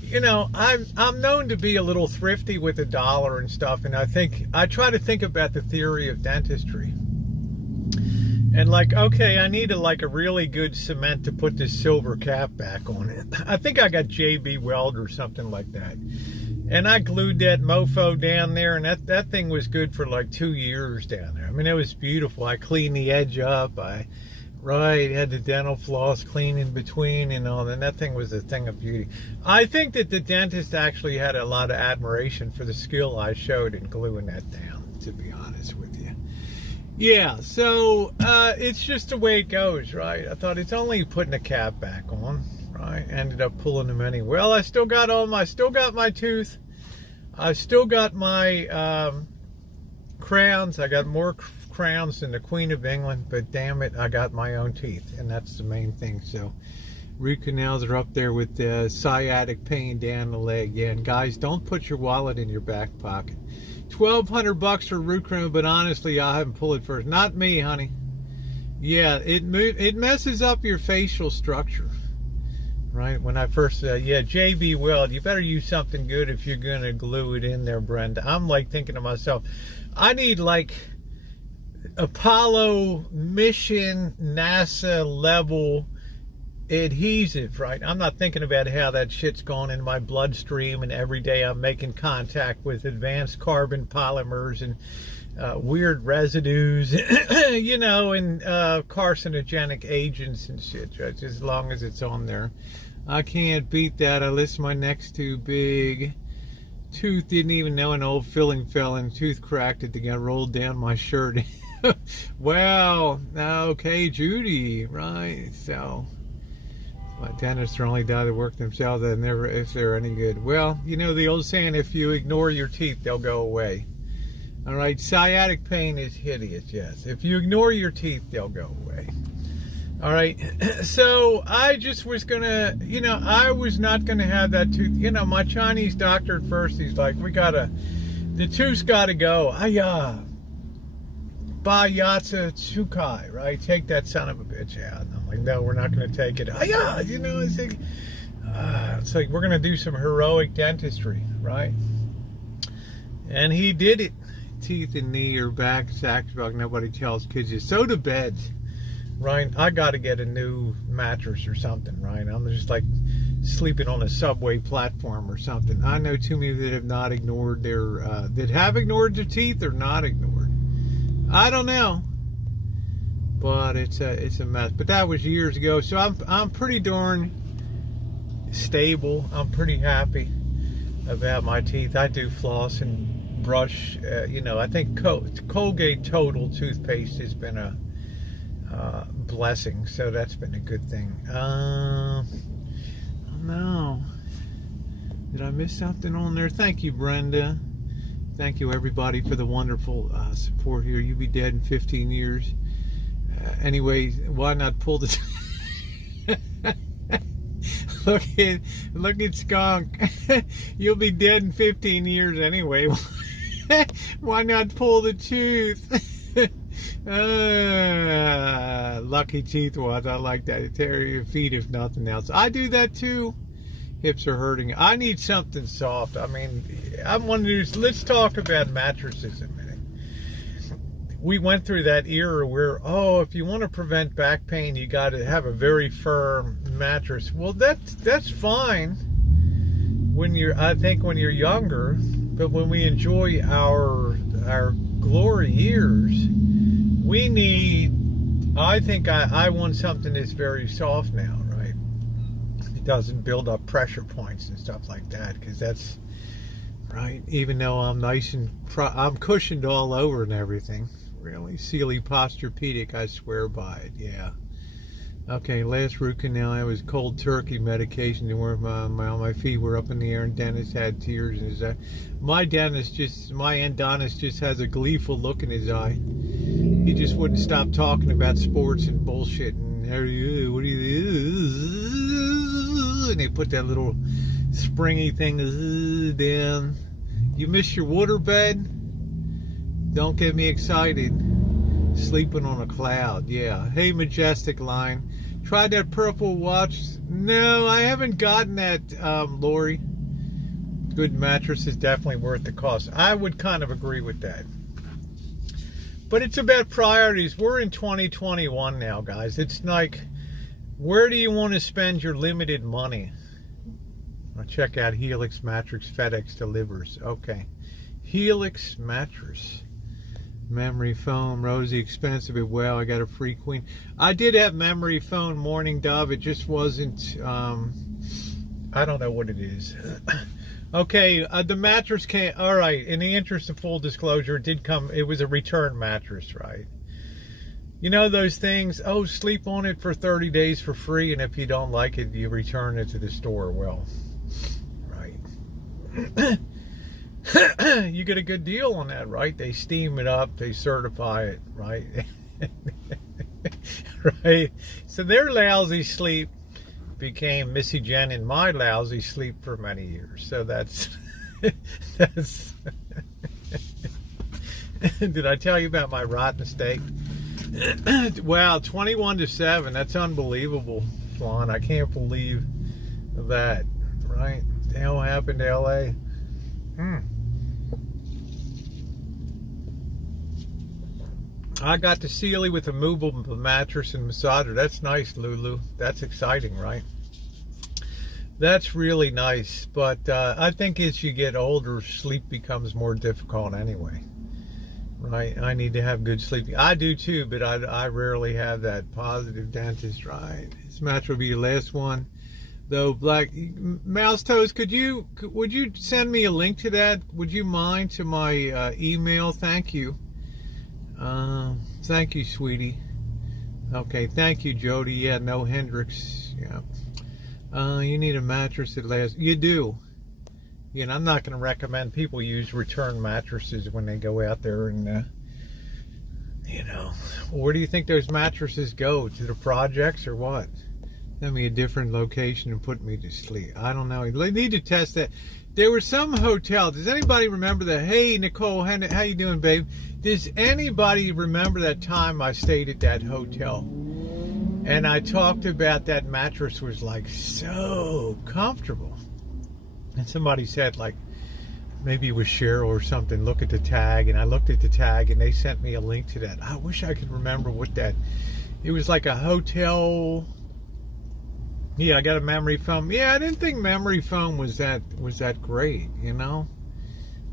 you know, I'm known to be a little thrifty with $1 and stuff, and I try to think about the theory of dentistry. And like, okay, I need a really good cement to put this silver cap back on it. I think I got JB Weld or something like that. And I glued that mofo down there, and that thing was good for like 2 years down there. I mean, it was beautiful. I cleaned the edge up. I had the dental floss clean in between and all, and that thing was a thing of beauty. I think that the dentist actually had a lot of admiration for the skill I showed in gluing that down, to be honest with you. Yeah, so it's just the way it goes, right? I thought it's only putting a cap back on, right? Ended up pulling them anyway. Well, I still got my tooth. I still got my crowns. I got more crowns than the Queen of England, but damn it, I got my own teeth, and that's the main thing. So root canals are up there with the sciatic pain down the leg. Yeah, and guys, don't put your wallet in your back pocket. $1,200 for root canal, but honestly, I'll have them pull it first. Not me, honey. Yeah, it messes up your facial structure, right? When I first said, JB Weld, you better use something good if you're gonna glue it in there, Brenda. I'm like thinking to myself, I need like Apollo mission NASA level adhesive, right? I'm not thinking about how that shit's going in my bloodstream, and every day I'm making contact with advanced carbon polymers and weird residues, you know, and carcinogenic agents and shit, right? As long as it's on there. I can't beat that. I list my neck's too big. Tooth didn't even know an old filling fell in. Tooth cracked it to get rolled down my shirt. Well, okay, Judy, right? So my dentists are only die to work themselves and never if they're any good. Well, you know the old saying, if you ignore your teeth, they'll go away. All right, sciatic pain is hideous, yes. If you ignore your teeth, they'll go away. All right, so I just was gonna, you know, I was not gonna have that tooth. You know, my Chinese doctor at first, he's like, the tooth's gotta go. Ba yatsa tsukai, right? Take that son of a bitch out. And I'm like, no, we're not going to take it. You know, it's like we're going to do some heroic dentistry, right? And he did it. Teeth and knee or back, saxbug, nobody tells kids you. So do beds, right? I got to get a new mattress or something, right? I'm just like sleeping on a subway platform or something. I know too many that have not ignored that have ignored their teeth or not ignored. I don't know, but it's a mess. But that was years ago, so I'm pretty darn stable. I'm pretty happy about my teeth. I do floss and brush. You know, I think Colgate Total toothpaste has been a blessing, so that's been a good thing. Oh no, did I miss something on there? Thank you, Brenda. Thank you, everybody, for the wonderful support here. You'll be dead in 15 years. Anyway, why not pull the... Look at Skunk. You'll be dead in 15 years anyway. Why not pull the tooth? Lucky teeth was. I like that. Tear your feet if nothing else. I do that too. Hips are hurting. I need something soft. I mean, I'm wondering, let's talk about mattresses a minute. We went through that era where, if you want to prevent back pain, you got to have a very firm mattress. Well, that's fine when you're younger, but when we enjoy our glory years, we need, I want something that's very soft now, right? It doesn't build up pressure points and stuff like that, because that's, right, even though I'm nice and, I'm cushioned all over and everything, really. Sealy Posturepedic, I swear by it, yeah. Okay, last root canal, I was cold turkey medication where my feet were up in the air, and dentist had tears in his eye. My endodontist just has a gleeful look in his eye. He just wouldn't stop talking about sports and bullshit. And how are you? What do you do? And they put that little springy thing down. You miss your waterbed? Don't get me excited. Sleeping on a cloud, yeah. Hey, Majestic Line. Tried that purple watch? No, I haven't gotten that, Lori. Good mattress is definitely worth the cost. I would kind of agree with that. But it's about priorities. We're in 2021 now, guys. It's like, where do you want to spend your limited money? I'll check out Helix Mattress. FedEx delivers. Okay. Helix Mattress. Memory foam, Rosie, expensive, but well, I got a free queen. I did have memory foam, Morning Dove. It just wasn't, I don't know what it is. Okay, the mattress came, all right, in the interest of full disclosure, it did come, it was a return mattress, right? You know those things, sleep on it for 30 days for free, and if you don't like it, you return it to the store. Well, right. You get a good deal on that, right? They steam it up, they certify it, right? Right? So their lousy sleep became Missy Jen and my lousy sleep for many years. So that's Did I tell you about my rotten steak? Wow, 21-7. That's unbelievable, Flan. I can't believe that, right? The hell happened to LA? I got to Sealy with a movable mattress and massager. That's nice, Lulu. That's exciting, right? That's really nice. But I think as you get older, sleep becomes more difficult anyway. Right? I need to have good sleep. I do too, but I rarely have that. Positive dentist, right? This match will be your last one. Though, Black Mouse Toes, would you send me a link to that? Would you mind, to my email? Thank you. Thank you, sweetie. Okay, thank you, Jody. Yeah, no Hendrix. Yeah. You need a mattress that lasts. You do. You know, I'm not going to recommend people use return mattresses when they go out there and, you know, where do you think those mattresses go? To the projects or what? Send me a different location and put me to sleep. I don't know. They need to test that. There was some hotel. Does anybody remember that? Hey, Nicole, how you doing, babe? Does anybody remember that time I stayed at that hotel? And I talked about that mattress was like so comfortable. And somebody said, like, maybe it was Cheryl or something, look at the tag. And I looked at the tag and they sent me a link to that. I wish I could remember what that, it was like a hotel. Yeah, I got a memory foam. Yeah, I didn't think memory foam was that great, you know?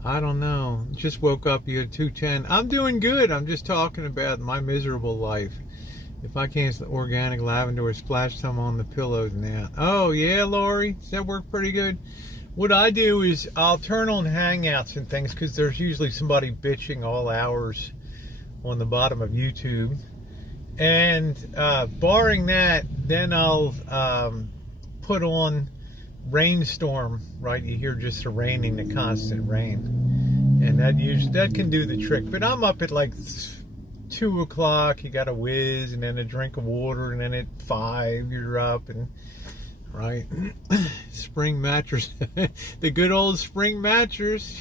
I don't know. Just woke up, you had 210. I'm doing good. I'm just talking about my miserable life. If I can't, organic lavender or splash some on the pillows now. Oh, yeah, Lori? Does that work pretty good? What I do is I'll turn on Hangouts and things because there's usually somebody bitching all hours on the bottom of YouTube. And barring that, then I'll put on Rainstorm, right? You hear just the raining, the constant rain. and that can do the trick. But I'm up at like 2 o'clock. You got a whiz, and then a drink of water, and then at 5 you're up, and right. Spring mattress, the good old spring mattress.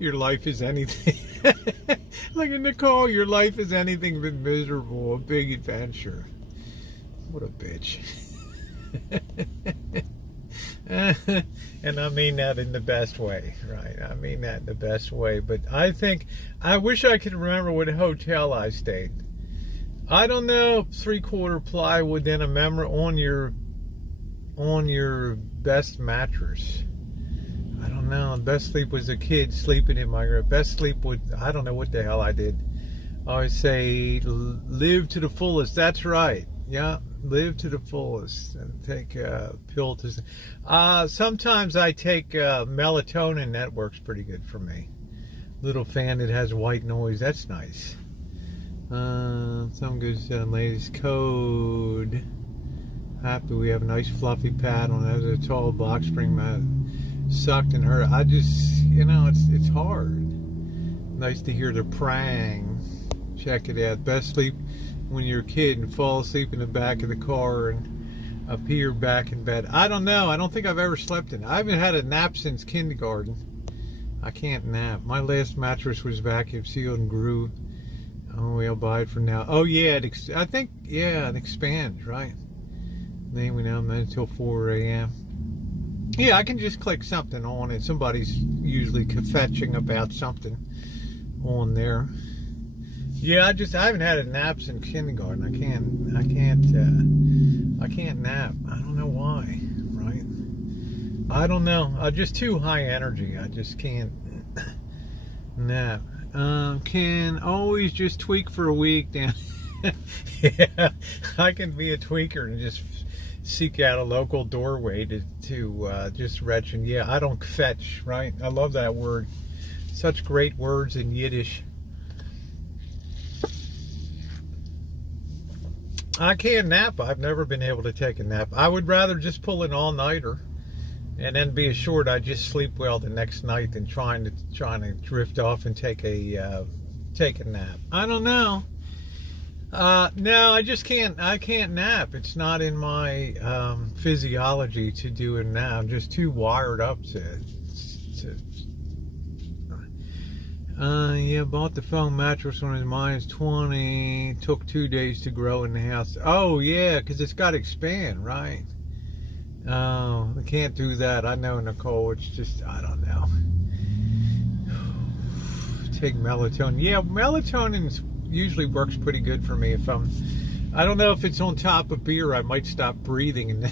Your life is anything. Look at Nicole. Your life is anything but miserable. A big adventure. What a bitch. And I mean that in the best way, right? I mean that in the best way. But I wish I could remember what hotel I stayed. I don't know, 3/4 plywood, then a member on your best mattress. I don't know. Best sleep was a kid sleeping in my room. Best sleep would, I don't know what the hell I did. I always say, live to the fullest. That's right. Yeah, live to the fullest. And take a pill to. Sometimes I take melatonin. That works pretty good for me. Little fan that has white noise. That's nice. Some good ladies code. Happy we have a nice fluffy pad on it. There's a tall box spring mat. Sucked and hurt. I just, it's hard. Nice to hear the prang. Check it out. Best sleep when you're a kid and fall asleep in the back of the car and appear back in bed. I don't know. I don't think I've ever slept in it. I haven't had a nap since kindergarten. I can't nap. My last mattress was vacuum sealed and grooved. Oh, we'll buy it for now. Oh yeah, it expands, right? Then we now until 4 a.m. Yeah, I can just click something on it. Somebody's usually fetching about something on there. Yeah, I haven't had a nap since kindergarten. I can't nap. I don't know why, right? I don't know. I'm just too high energy. I just can't nap. Can always just tweak for a week. Then, yeah, I can be a tweaker and just seek out a local doorway to just retch. And yeah, I don't fetch, right? I love that word. Such great words in Yiddish. I can't nap. I've never been able to take a nap. I would rather just pull an all-nighter and then be assured I just sleep well the next night than trying to drift off and take a nap. I don't know. No, I just can't. I can't nap. It's not in my physiology to do a nap. I'm just too wired up to. Yeah, bought the foam mattress when his mine's 20. Took 2 days to grow in the house. Oh yeah, because it's got to expand, right? Oh, I can't do that. I know, Nicole. It's just, I don't know. Take melatonin. Yeah, melatonin usually works pretty good for me. I don't know if it's on top of beer. I might stop breathing, and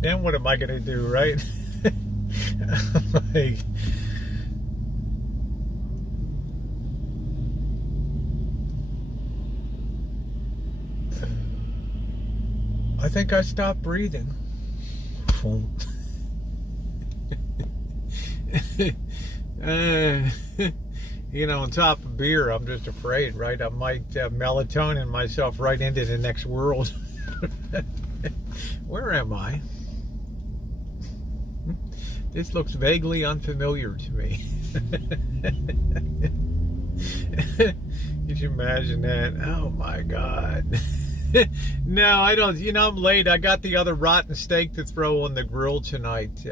then what am I gonna do, right? Like, I think I stopped breathing. On top of beer, I'm just afraid, right? I might melatonin myself right into the next world. Where am I? This looks vaguely unfamiliar to me. Could you imagine that? Oh my God. No, I don't. I'm late. I got the other rotten steak to throw on the grill tonight.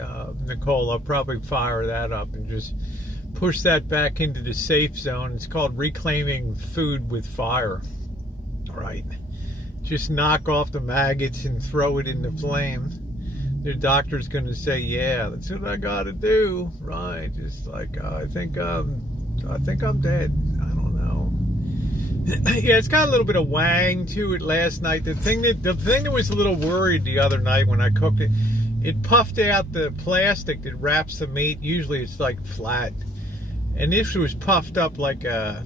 Nicole, I'll probably fire that up and just push that back into the safe zone. It's called reclaiming food with fire. Right. Just knock off the maggots and throw it in the flame. The doctor's going to say, yeah, that's what I got to do. Right. Just like, I think I'm dead. I don't know. Yeah, it's got a little bit of wang to it last night. The thing that was a little worried the other night when I cooked it, it puffed out the plastic that wraps the meat. Usually it's like flat. And this was puffed up like a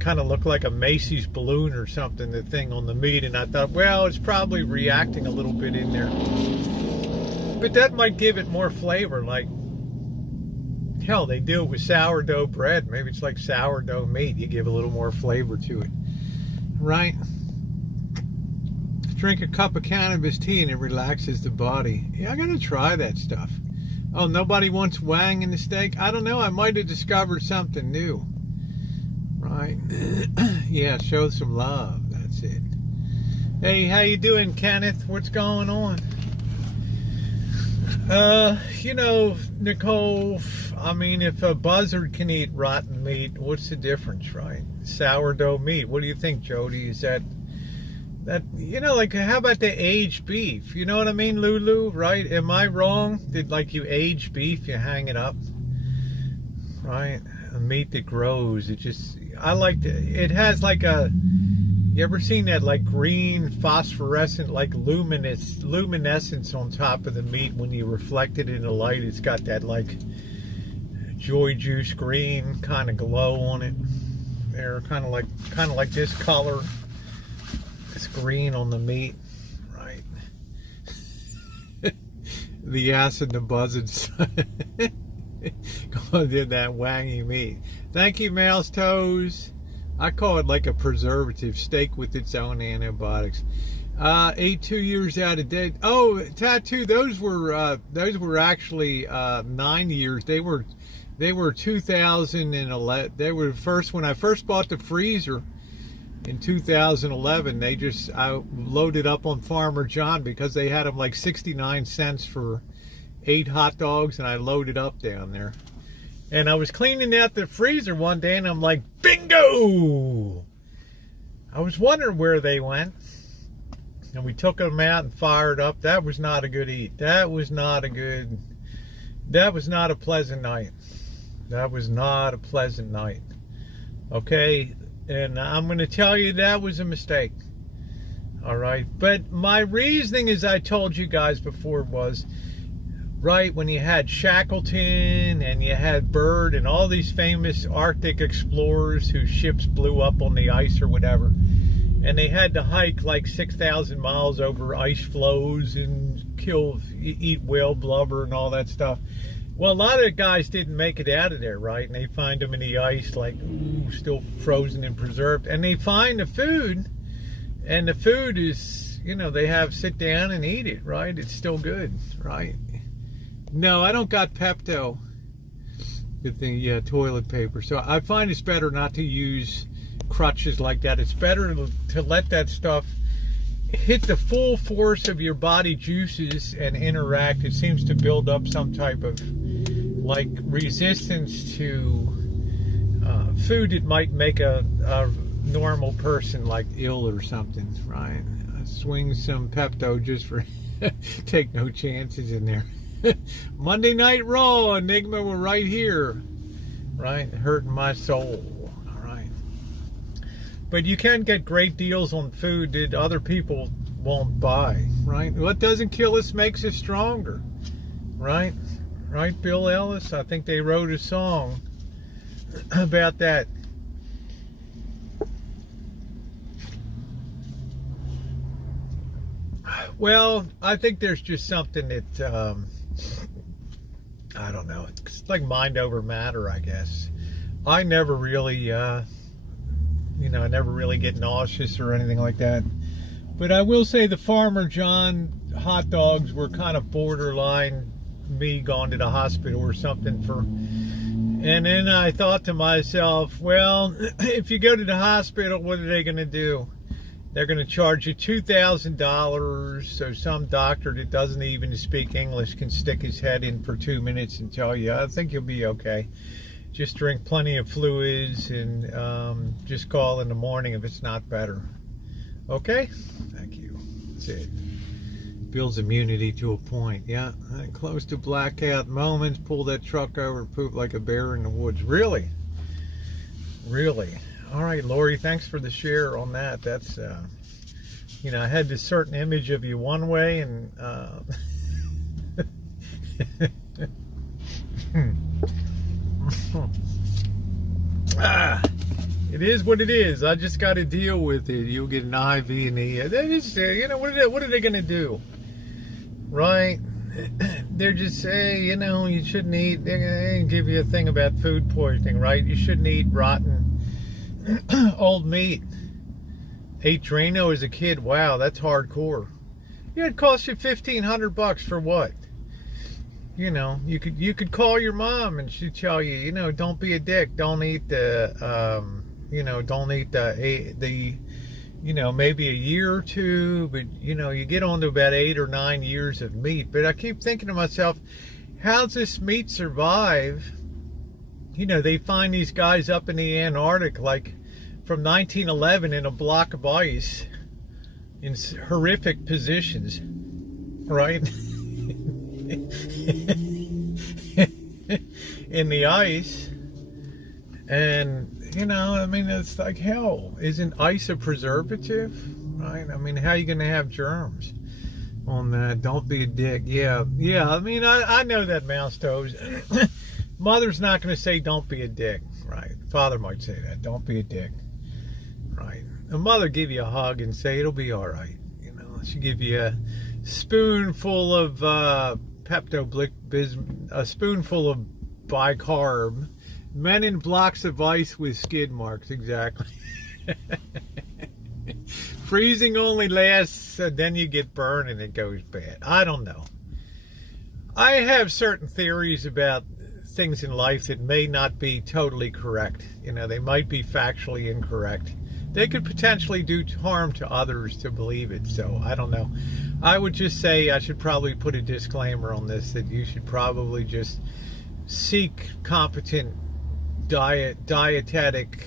kind of looked like a Macy's balloon or something, the thing on the meat. And I thought, well, it's probably reacting a little bit in there. But that might give it more flavor. Like, hell, they do it with sourdough bread. Maybe it's like sourdough meat. You give a little more flavor to it. Right? Drink a cup of cannabis tea and it relaxes the body. Yeah, I gotta try that stuff. Oh, nobody wants wang in the steak? I don't know. I might have discovered something new. Right? Yeah, show some love. That's it. Hey, how you doing, Kenneth? What's going on? Nicole, I mean, if a buzzard can eat rotten meat, what's the difference, right? Sourdough meat. What do you think, Jody? Is that, like, how about the aged beef? You know what I mean, Lulu, right? Am I wrong? Did, like, you age beef, you hang it up, right? A meat that grows, I like it has like you ever seen that, like, green phosphorescent, like luminescence on top of the meat when you reflect it in the light? It's got that, like, joy juice green kind of glow on it. They're kind of like this color. It's green on the meat, right? The acid, the buzzards. Go did that wangy meat. Thank you, Mouse Toes. I call it like a preservative, steak with its own antibiotics. 2 years out of date. Oh, tattoo. Those were actually 9 years. They were 2011. They were when I first bought the freezer in 2011. I loaded up on Farmer John because they had them like 69 cents for 8 hot dogs, and I loaded up down there. And I was cleaning out the freezer one day, and I'm like, bingo! I was wondering where they went. And we took them out and fired up. That was not a good eat. That was not a pleasant night. That was not a pleasant night. Okay? And I'm going to tell you that was a mistake. All right? But my reasoning, as I told you guys before, was, right, when you had Shackleton and you had Byrd and all these famous Arctic explorers whose ships blew up on the ice or whatever, and they had to hike like 6,000 miles over ice floes and eat whale blubber and all that stuff. Well, a lot of the guys didn't make it out of there, right? And they find them in the ice, like, still frozen and preserved. And they find the food, and the food is, they have sit down and eat it, right? It's still good, right? No, I don't got Pepto. Good thing, yeah, toilet paper. So I find it's better not to use crutches like that. It's better to let that stuff hit the full force of your body juices and interact. It seems to build up some type of, like, resistance to food that might make a normal person, like, ill or something, right? Swing some Pepto just for take no chances in there. Monday Night Raw, Enigma, were right here, right? Hurting my soul, all right? But you can get great deals on food that other people won't buy, right? What doesn't kill us makes us stronger, right? Right, Bill Ellis? I think they wrote a song about that. Well, I think there's just something that, I don't know, it's like mind over matter, I guess. I never really, I never really get nauseous or anything like that. But I will say the Farmer John hot dogs were kind of borderline me going to the hospital or something and then I thought to myself, well, if you go to the hospital, what are they going to do? They're going to charge you $2,000, so some doctor that doesn't even speak English can stick his head in for 2 minutes and tell you, I think you'll be okay. Just drink plenty of fluids and just call in the morning if it's not better. Okay? Thank you. That's it. Builds immunity to a point. Yeah, close to blackout moments, pull that truck over, poop like a bear in the woods. Really? Really? All right, Lori, thanks for the share on that. That's, I had this certain image of you one way, and it is what it is. I just got to deal with it. You'll get an IV in the, they just, what are they going to do? Right? They're just saying, you shouldn't eat, they're going to give you a thing about food poisoning, right? You shouldn't eat rotten old meat. Ate Drano as a kid. Wow, that's hardcore. Yeah, it cost you $1,500 for what? you know, you could call your mom and she'd tell you, you know, don't be a dick, don't eat the you know, don't eat the you know, maybe a year or two, but you know, you get on to about 8 or 9 years of meat. But I keep thinking to myself, how's this meat survive? You know, they find these guys up in the Antarctic, like from 1911, in a block of ice in horrific positions, right? In the ice. And you know, I mean, it's like, hell, isn't ice a preservative, right? I mean, how are you going to have germs on that? Don't be a dick. Yeah, I mean, I know that, Mouse Toes. Mother's not going to say don't be a dick, right? Father might say that, don't be a dick, right? The mother give you a hug and say it'll be all right. You know, she give you a spoonful of Pepto-Bismol, a spoonful of bicarb. Men in blocks of ice with skid marks, exactly. Freezing only lasts, then you get burned and it goes bad. I don't know. I have certain theories about things in life that may not be totally correct. You know, they might be factually incorrect. They could potentially do harm to others to believe it, so I don't know. I would just say I should probably put a disclaimer on this, that you should probably just seek competent dietetic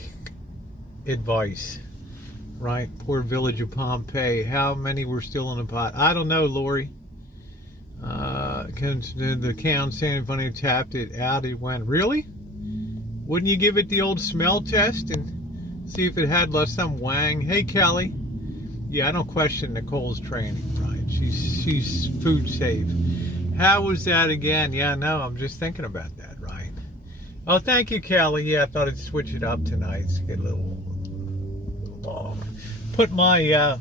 advice, right? Poor village of Pompeii. How many were still in the pot? I don't know, Lori. The cow in San Antonio tapped it out. It went, really? Wouldn't you give it the old smell test and see if it had some wang? Hey, Kelly. Yeah, I don't question Nicole's training, right? She's food safe. How was that again? Yeah, no, I'm just thinking about that, right? Oh, thank you, Kelly. Yeah, I thought I'd switch it up tonight. It's get a little long. Put my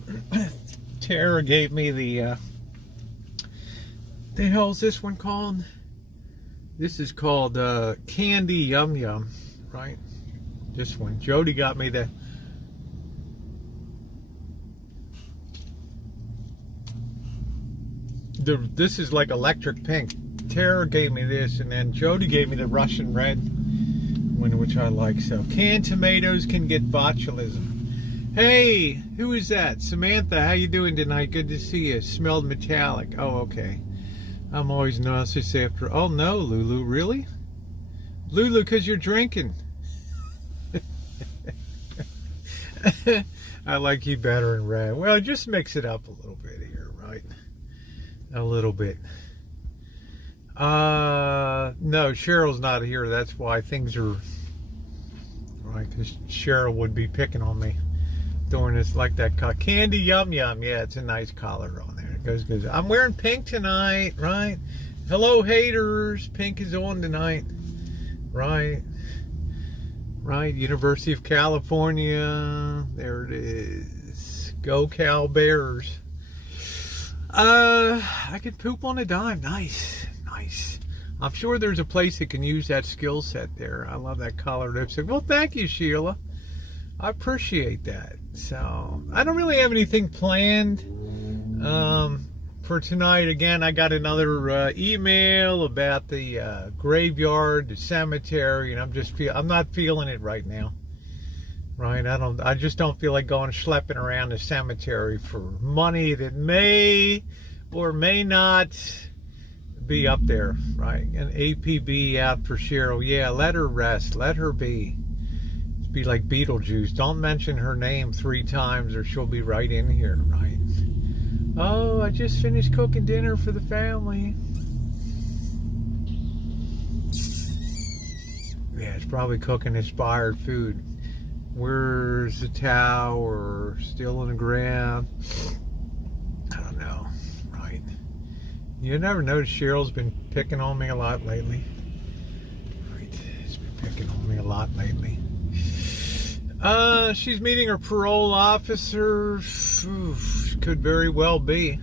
Tara gave me the hell's this one called? This is called Candy Yum Yum, right? This one. Jody got me this is like electric pink. Tara gave me this, and then Jody gave me the Russian red one, which I like. So canned tomatoes can get botulism. Hey, who is that? Samantha, how you doing tonight? Good to see you. Smelled metallic. Oh, okay. I'm always nauseous after. Oh no, Lulu, really? Lulu, because you're drinking. I like you better in red. Well, just mix it up a little bit here, right? A little bit. No, Cheryl's not here. That's why things are right, because Cheryl would be picking on me doing this like that. Candy Yum Yum. Yeah, it's a nice collar on there. It goes good. I'm wearing pink tonight, right? Hello, haters. Pink is on tonight, right? Right. University of California. There it is. Go Cal Bears. I could poop on a dime. Nice. I'm sure there's a place that can use that skill set there. I love that collar lipstick. Well, thank you, Sheila. I appreciate that. So, I don't really have anything planned for tonight. Again, I got another email about the graveyard, the cemetery, and I'm not feeling it right now. Right? I just don't feel like going schlepping around the cemetery for money that may or may not be up there, right? An APB out for Cheryl. Yeah, let her rest. Let her be. Be like Beetlejuice. Don't mention her name 3 times or she'll be right in here, right? Oh, I just finished cooking dinner for the family. Yeah, it's probably cooking inspired food. Where's the tower? Still in the ground? I don't know, right? You never notice Cheryl's been picking on me a lot lately. Right, she's been picking on me a lot lately. She's meeting her parole officer. Oof, could very well be.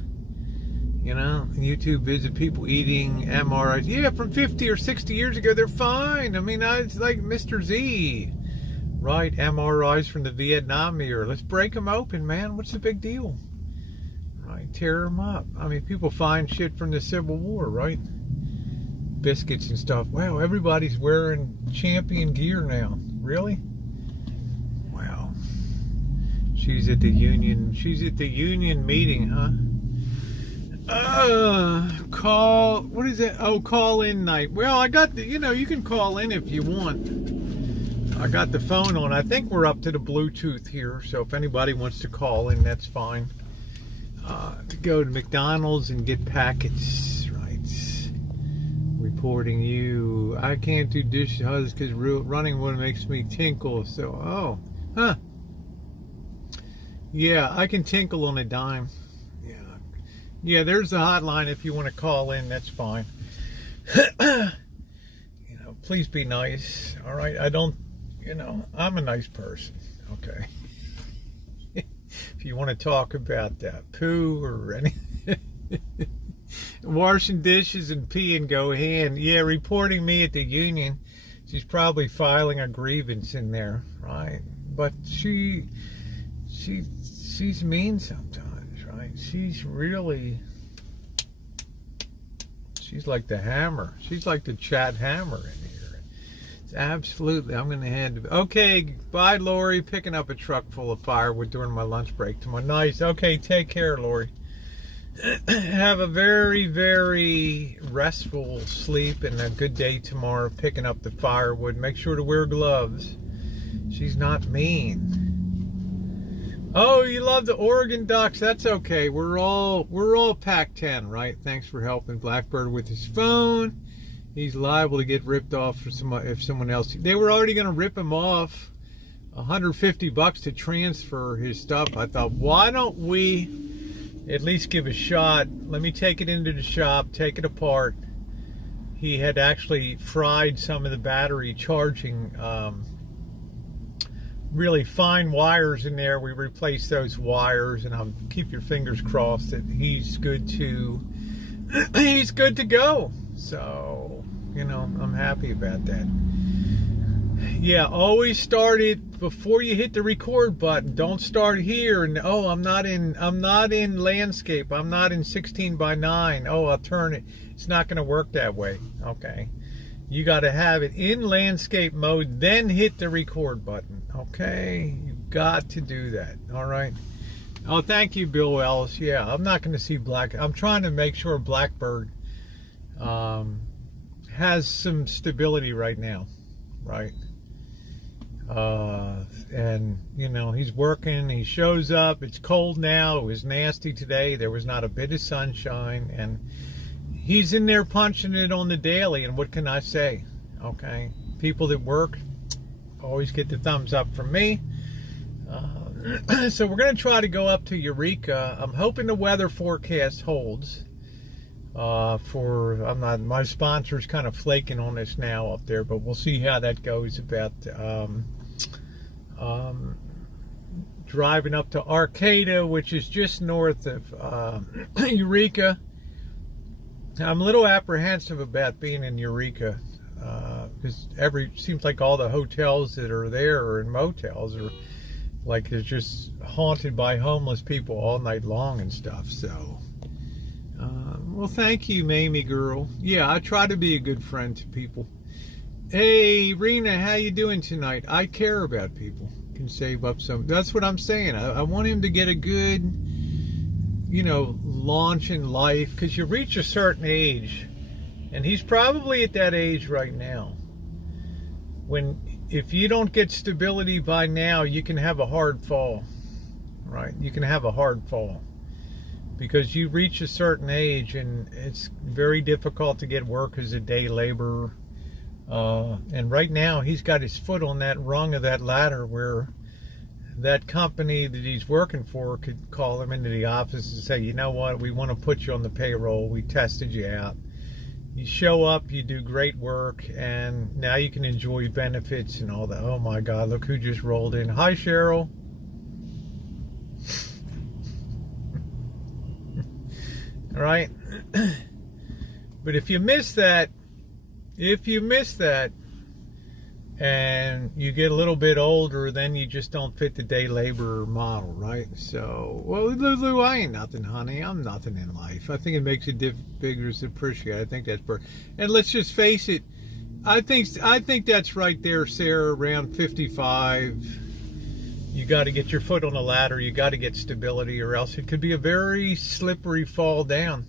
You know, YouTube visit people eating MRIs. Yeah, from 50 or 60 years ago, they're fine. I mean, it's like Mr. Z. Right, MRIs from the Vietnam era. Let's break them open, man. What's the big deal? Right, tear them up. I mean, people find shit from the Civil War, right? biscuits and stuff. Wow, everybody's wearing Champion gear now. Really? Wow. She's at the union. She's at the union meeting, huh? What is it? Oh, call in night. Well, I got the, you can call in if you want. I got the phone on. I think we're up to the Bluetooth here, so if anybody wants to call in, that's fine. To go to McDonald's and get packets, right? Reporting you. I can't do dishes because running one makes me tinkle. So, yeah, I can tinkle on a dime. Yeah, there's the hotline if you want to call in. That's fine. Please be nice. All right, I don't. I'm a nice person. Okay. If you want to talk about poo or anything, washing dishes and peeing go hand. Yeah, reporting me at the union. She's probably filing a grievance in there, right? But she's mean sometimes, right? She's like the hammer. She's like the chat hammer in here. Absolutely. I'm going to hand it. Okay, bye, Lori. Picking up a truck full of firewood during my lunch break tomorrow. Nice. Okay, take care, Lori. Have a very, very restful sleep and a good day tomorrow picking up the firewood. Make sure to wear gloves. She's not mean. Oh, you love the Oregon Ducks. That's okay. We're all Pac-10, right? Thanks for helping Blackbird with his phone. He's liable to get ripped off if someone else. They were already going to rip him off $150 to transfer his stuff. I thought, why don't we at least give a shot? Let me take it into the shop, take it apart. He had actually fried some of the battery charging, really fine wires in there. We replaced those wires, and keep your fingers crossed that he's good to go. So, I'm happy about that. Yeah, always start it before you hit the record button. Don't start here and I'm not in landscape. I'm not in 16:9. Oh, I'll turn it. It's not going to work that way. Okay. You got to have it in landscape mode, then hit the record button. Okay? You've got to do that. All right. Oh, thank you, Bill Ellis. Yeah, I'm not going to see I'm trying to make sure Blackbird has some stability right now, right? And he's working, he shows up, it's cold now, it was nasty today, there was not a bit of sunshine, and he's in there punching it on the daily, and what can I say? Okay, people that work always get the thumbs up from me. So we're going to try to go up to Eureka. I'm hoping the weather forecast holds. My sponsor's kind of flaking on us now up there, but we'll see how that goes about driving up to Arcata, which is just north of Eureka. I'm a little apprehensive about being in Eureka because seems like all the hotels that are there are in motels, or like it's just haunted by homeless people all night long and stuff. So well, thank you, Mamie girl. Yeah, I try to be a good friend to people. Hey, Rena, how you doing tonight? I care about people. Can save up some. That's what I'm saying. I want him to get a good, launch in life, because you reach a certain age, and he's probably at that age right now. If you don't get stability by now, you can have a hard fall, right? You can have a hard fall. Because you reach a certain age and it's very difficult to get work as a day laborer. And right now he's got his foot on that rung of that ladder where that company that he's working for could call him into the office and say, you know what, we want to put you on the payroll. We tested you out. You show up, you do great work, and now you can enjoy benefits and all that. Oh my God, look who just rolled in. Hi, Cheryl. All right. But if you miss that, and you get a little bit older, then you just don't fit the day laborer model, right? So, well, Lulu, I ain't nothing, honey. I'm nothing in life. I think it makes it bigger to appreciate. I think that's and let's just face it. I think that's right there, Sarah. Around 55, you got to get your foot on the ladder. You got to get stability, or else it could be a very slippery fall down.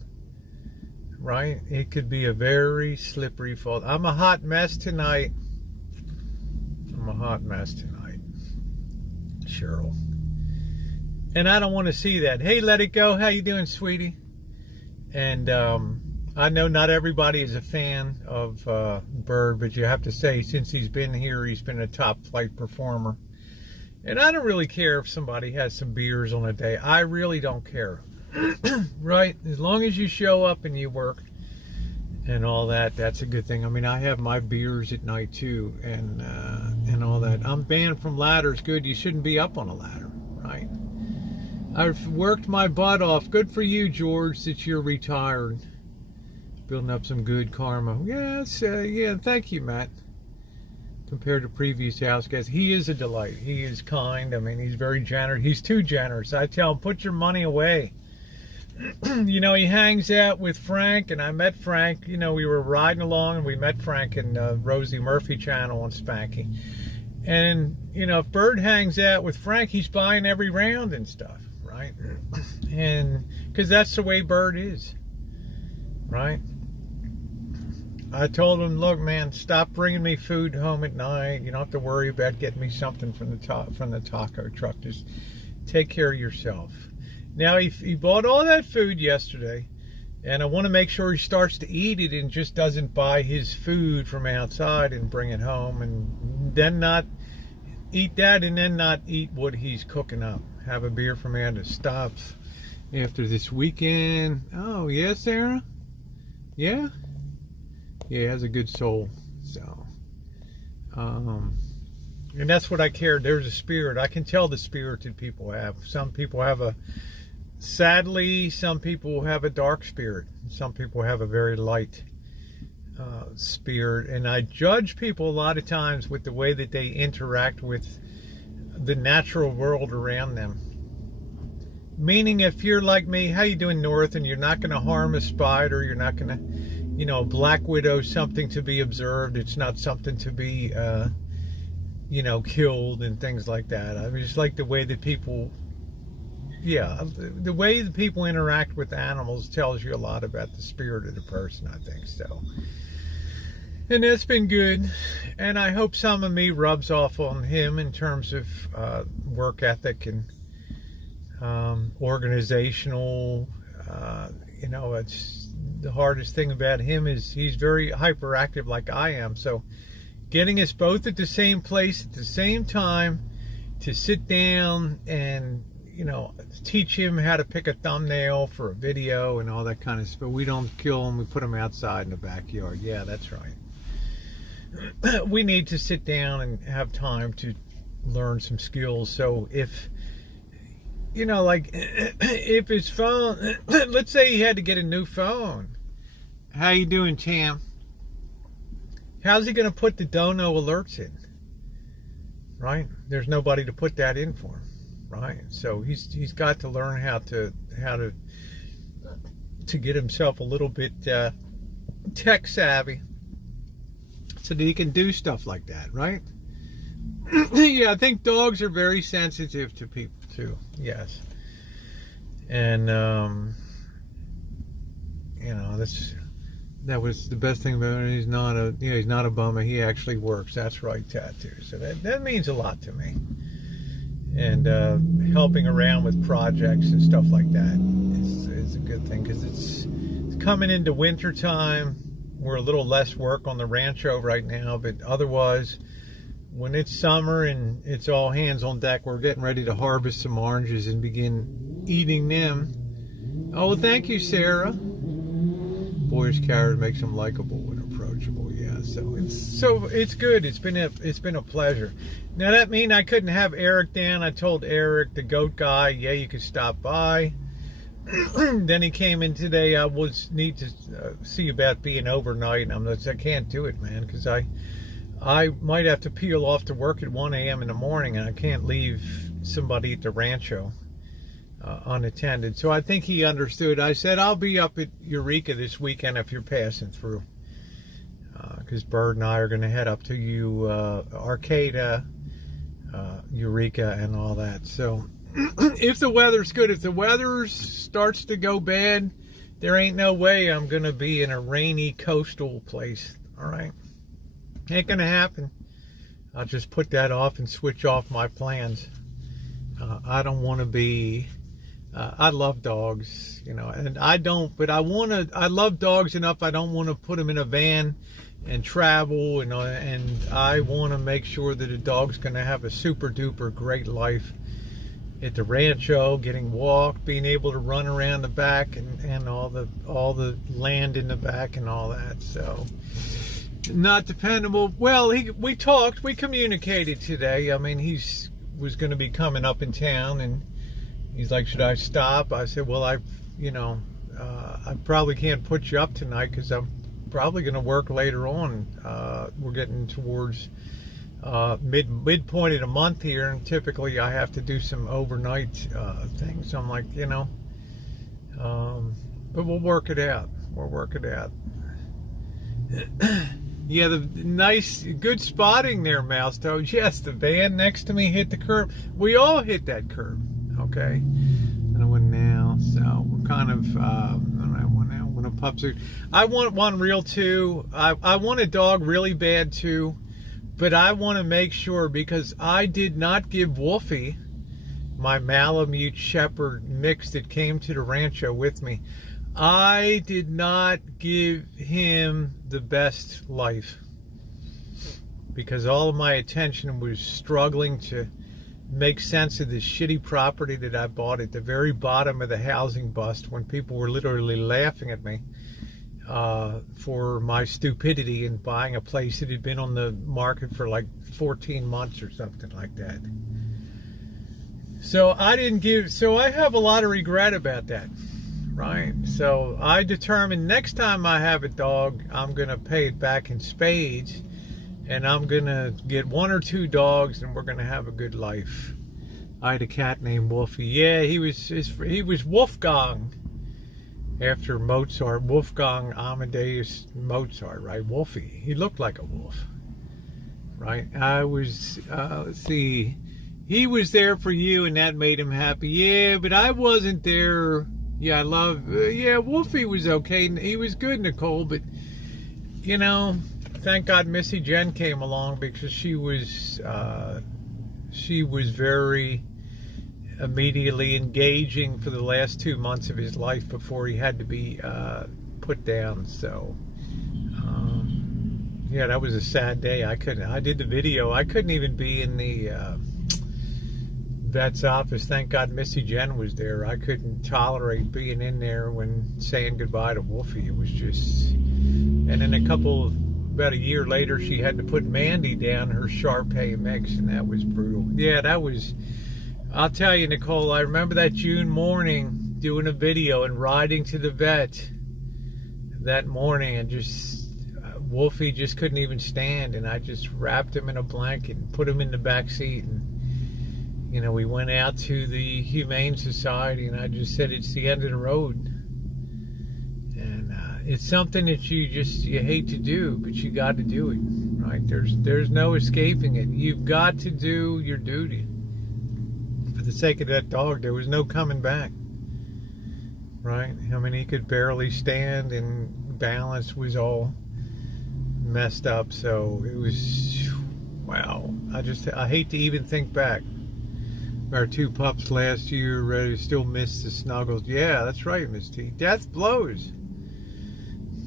Right? It could be a very slippery fall. I'm a hot mess tonight. Cheryl. And I don't want to see that. Hey, let it go. How you doing, sweetie? And I know not everybody is a fan of Bird, but you have to say, since he's been here, he's been a top flight performer. And I don't really care if somebody has some beers on a day. I really don't care. Right? As long as you show up and you work and all that, that's a good thing. I mean, I have my beers at night too, and all that. I'm banned from ladders. Good. You shouldn't be up on a ladder, right? I've worked my butt off. Good for you, George, that you're retired. Building up some good karma. Yes, yeah, thank you, Matt. Compared to previous house guys, he is a delight. He is kind. I mean, he's very generous. He's too generous. I tell him, put your money away. You know, he hangs out with Frank, and I met Frank. You know, we were riding along, and we met Frank in Rosie Murphy channel on Spanky. And, you know, if Bird hangs out with Frank, he's buying every round and stuff, right? And because that's the way Bird is, right? I told him, look, man, stop bringing me food home at night. You don't have to worry about getting me something from the taco truck. Just take care of yourself. Now, he bought all that food yesterday, and I want to make sure he starts to eat it and just doesn't buy his food from outside and bring it home, and then not eat that, and then not eat what he's cooking up. Have a beer from Amanda Stops after this weekend. Oh, yeah, Sarah? Yeah? Yeah, he has a good soul. So, and that's what I care. There's a spirit. I can tell the spirited people have. Some people have sadly, some people have a dark spirit. Some people have a very light spirit. And I judge people a lot of times with the way that they interact with the natural world around them. Meaning, if you're like me, how you doing, North, and you're not going to harm a spider, you're not going to, you know, black widow, something to be observed. It's not something to be, you know, killed and things like that. I mean, just like the way that people, the way that people interact with animals tells you a lot about the spirit of the person, I think so. And that's been good. And I hope some of me rubs off on him in terms of work ethic and organizational. You know, it's the hardest thing about him is he's very hyperactive like I am. So getting us both at the same place at the same time to sit down and, you know, teach him how to pick a thumbnail for a video and all that kind of stuff. We don't kill him. We put him outside in the backyard. Yeah, that's right. We need to sit down and have time to learn some skills. So if, you know, like if his phone, let's say he had to get a new phone. How you doing, Tam? How's he going to put the dono alerts in? Right? There's nobody to put that in for him. Right? So he's got to learn how to get himself a little bit tech savvy so that he can do stuff like that, right? Yeah, I think dogs are very sensitive to people too. Yes. And you know, that was the best thing about him. He's not a bummer. He actually works. That's right, Tattoo. So that means a lot to me. And helping around with projects and stuff like that is a good thing, because it's coming into winter time. We're a little less work on the rancho right now, but otherwise, when it's summer and it's all hands on deck, we're getting ready to harvest some oranges and begin eating them. Oh, thank you, Sarah. Boyish carrot makes them likable and approachable. Yeah, so it's good. It's been a pleasure. Now that mean I couldn't have Eric down. I told Eric, the goat guy, yeah, you could stop by. Then he came in today. I need to see about being overnight. I can't do it, man, because I I might have to peel off to work at 1 a.m. in the morning, and I can't leave somebody at the rancho unattended. So I think he understood. I said, I'll be up at Eureka this weekend if you're passing through. Because Bird and I are going to head up to Arcata, Eureka, and all that. So if the weather's good, if the weather starts to go bad, there ain't no way I'm going to be in a rainy coastal place. All right. Ain't going to happen. I'll just put that off and switch off my plans. I don't want to be... I love dogs, you know, and I don't, but I love dogs enough. I don't want to put them in a van and travel, you know, and I want to make sure that a dog's going to have a super duper great life at the rancho, getting walked, being able to run around the back and all the land in the back and all that. So not dependable. Well, we talked, we communicated today. I mean, was going to be coming up in town, and he's like, should I stop? I said, well, I probably can't put you up tonight because I'm probably going to work later on. We're getting towards midpoint of the month here, and typically I have to do some overnight things. So I'm like, you know, but we'll work it out. We'll work it out. Yeah, the nice, good spotting there, Mouse Toad. Yes, the van next to me hit the curb. We all hit that curb. Okay, and I went now, so we're kind of, I want a pup suit. I want one real too. I want a dog really bad too, but I want to make sure, because I did not give Wolfie, my Malamute Shepherd mix that came to the rancho with me, I did not give him the best life, because all of my attention was struggling to make sense of this shitty property that I bought at the very bottom of the housing bust, when people were literally laughing at me for my stupidity in buying a place that had been on the market for like 14 months or something like that. So I have a lot of regret about that, right? So I determined next time I have a dog, I'm going to pay it back in spades. And I'm going to get 1 or 2 dogs, and we're going to have a good life. I had a cat named Wolfie. Yeah, he was Wolfgang, after Mozart. Wolfgang Amadeus Mozart, right? Wolfie. He looked like a wolf, right? Let's see. He was there for you, and that made him happy. Yeah, but I wasn't there. Yeah, Wolfie was okay. He was good, Nicole, but, you know... Thank God Missy Jen came along, because she was very immediately engaging for the last 2 months of his life before he had to be put down. So yeah, that was a sad day. I did the video. I couldn't even be in the vet's office. Thank God Missy Jen was there. I couldn't tolerate being in there when saying goodbye to Wolfie. It was just, and then about a year later, she had to put Mandy down, her Shar-Pei mix, and that was brutal. Yeah, that was, I'll tell you, Nicole, I remember that June morning doing a video and riding to the vet that morning, and just, Wolfie just couldn't even stand, and I just wrapped him in a blanket and put him in the back seat, and, you know, we went out to the Humane Society, and I just said, it's the end of the road. It's something that you hate to do, but you got to do it, right? There's no escaping it. You've got to do your duty. For the sake of that dog, there was no coming back, right? I mean, he could barely stand, and balance was all messed up. So it was, wow. I hate to even think back. Our 2 pups last year, still miss the snuggles. Yeah, that's right, Miss T. Death blows.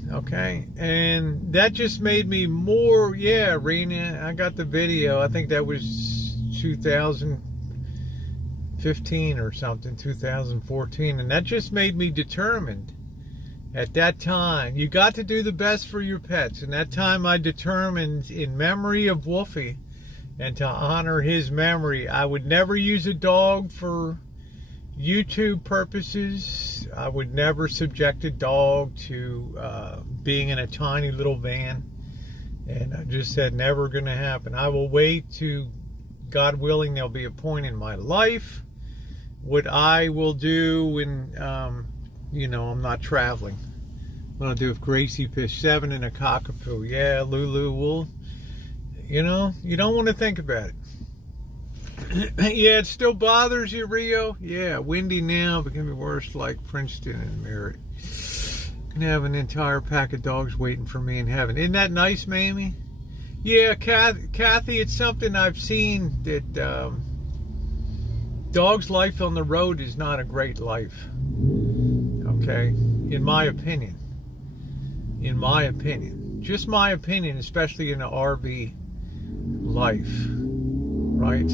Okay, and that just made me more, yeah, Rena, I got the video. I think that was 2015 or something, 2014, and that just made me determined at that time. You got to do the best for your pets, and that time I determined, in memory of Wolfie, and to honor his memory, I would never use a dog for YouTube purposes. I would never subject a dog to being in a tiny little van. And I just said, never going to happen. I will wait to, God willing, there'll be a point in my life what I will do when, you know, I'm not traveling. What I'll do if Gracie fish 7 and a cockapoo. Yeah, Lulu will, you know, you don't want to think about it. Yeah, it still bothers you, Rio? Yeah, windy now, but it can be worse like Princeton and Merritt. Can have an entire pack of dogs waiting for me in heaven. Isn't that nice, Mamie? Yeah, Kathy, it's something I've seen that dog's life on the road is not a great life. Okay? In my opinion. In my opinion. Just my opinion, especially in the RV life. Right?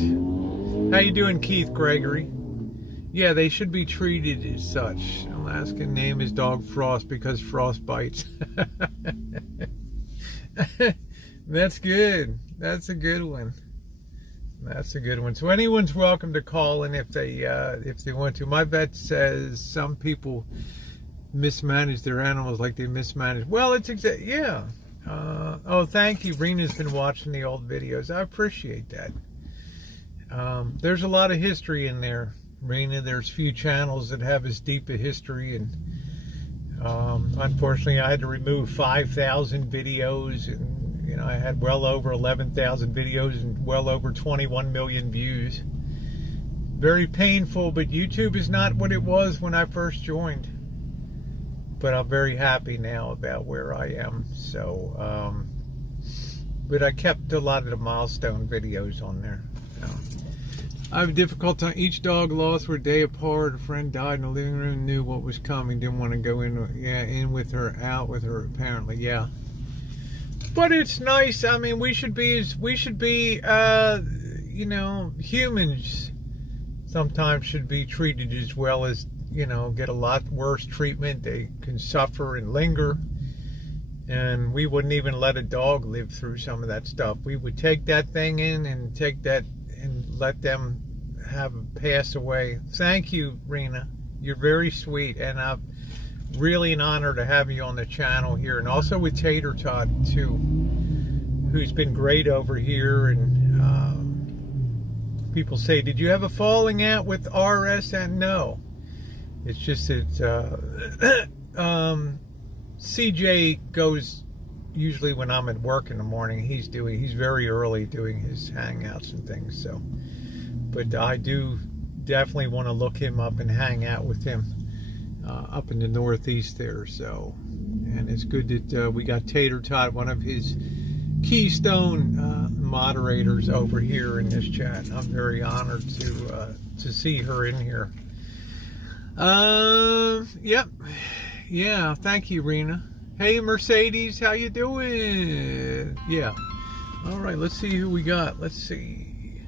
How you doing, Keith Gregory? Yeah, they should be treated as such. Alaska name his dog Frost because Frost bites. That's good. That's a good one. That's a good one. So anyone's welcome to call in if they want to. My vet says some people mismanage their animals like they mismanage. Well, it's yeah. Oh, thank you. Rena's been watching the old videos. I appreciate that. There's a lot of history in there, Rena. There's few channels that have as deep a history, and unfortunately I had to remove 5,000 videos, and you know, I had well over 11,000 videos and well over 21 million views. Very painful, but YouTube is not what it was when I first joined. But I'm very happy now about where I am. So, but I kept a lot of the milestone videos on there. I have a difficult time. Each dog lost were a day apart. A friend died in the living room, knew what was coming, didn't want to go in. Yeah, in with her, out with her. Apparently, yeah. But it's nice. I mean, we should be, you know, humans sometimes should be treated as well as, you know, get a lot worse treatment. They can suffer and linger. And we wouldn't even let a dog live through some of that stuff. We would take that thing in and take that and let them have pass away. Thank you, Rena. You're very sweet, and I'm really an honor to have you on the channel here, and also with Tater Tot too, who's been great over here. And people say, did you have a falling out with RS? And no, it's just that CJ goes usually when I'm at work in the morning. He's very early doing his hangouts and things. So, but I do definitely want to look him up and hang out with him up in the Northeast there. So, and it's good that we got Tater Tot, one of his keystone moderators, over here in this chat. I'm very honored to see her in here. Yep. Yeah, thank you, Rena. Hey, Mercedes, how you doing? Yeah. All right, let's see who we got. Let's see.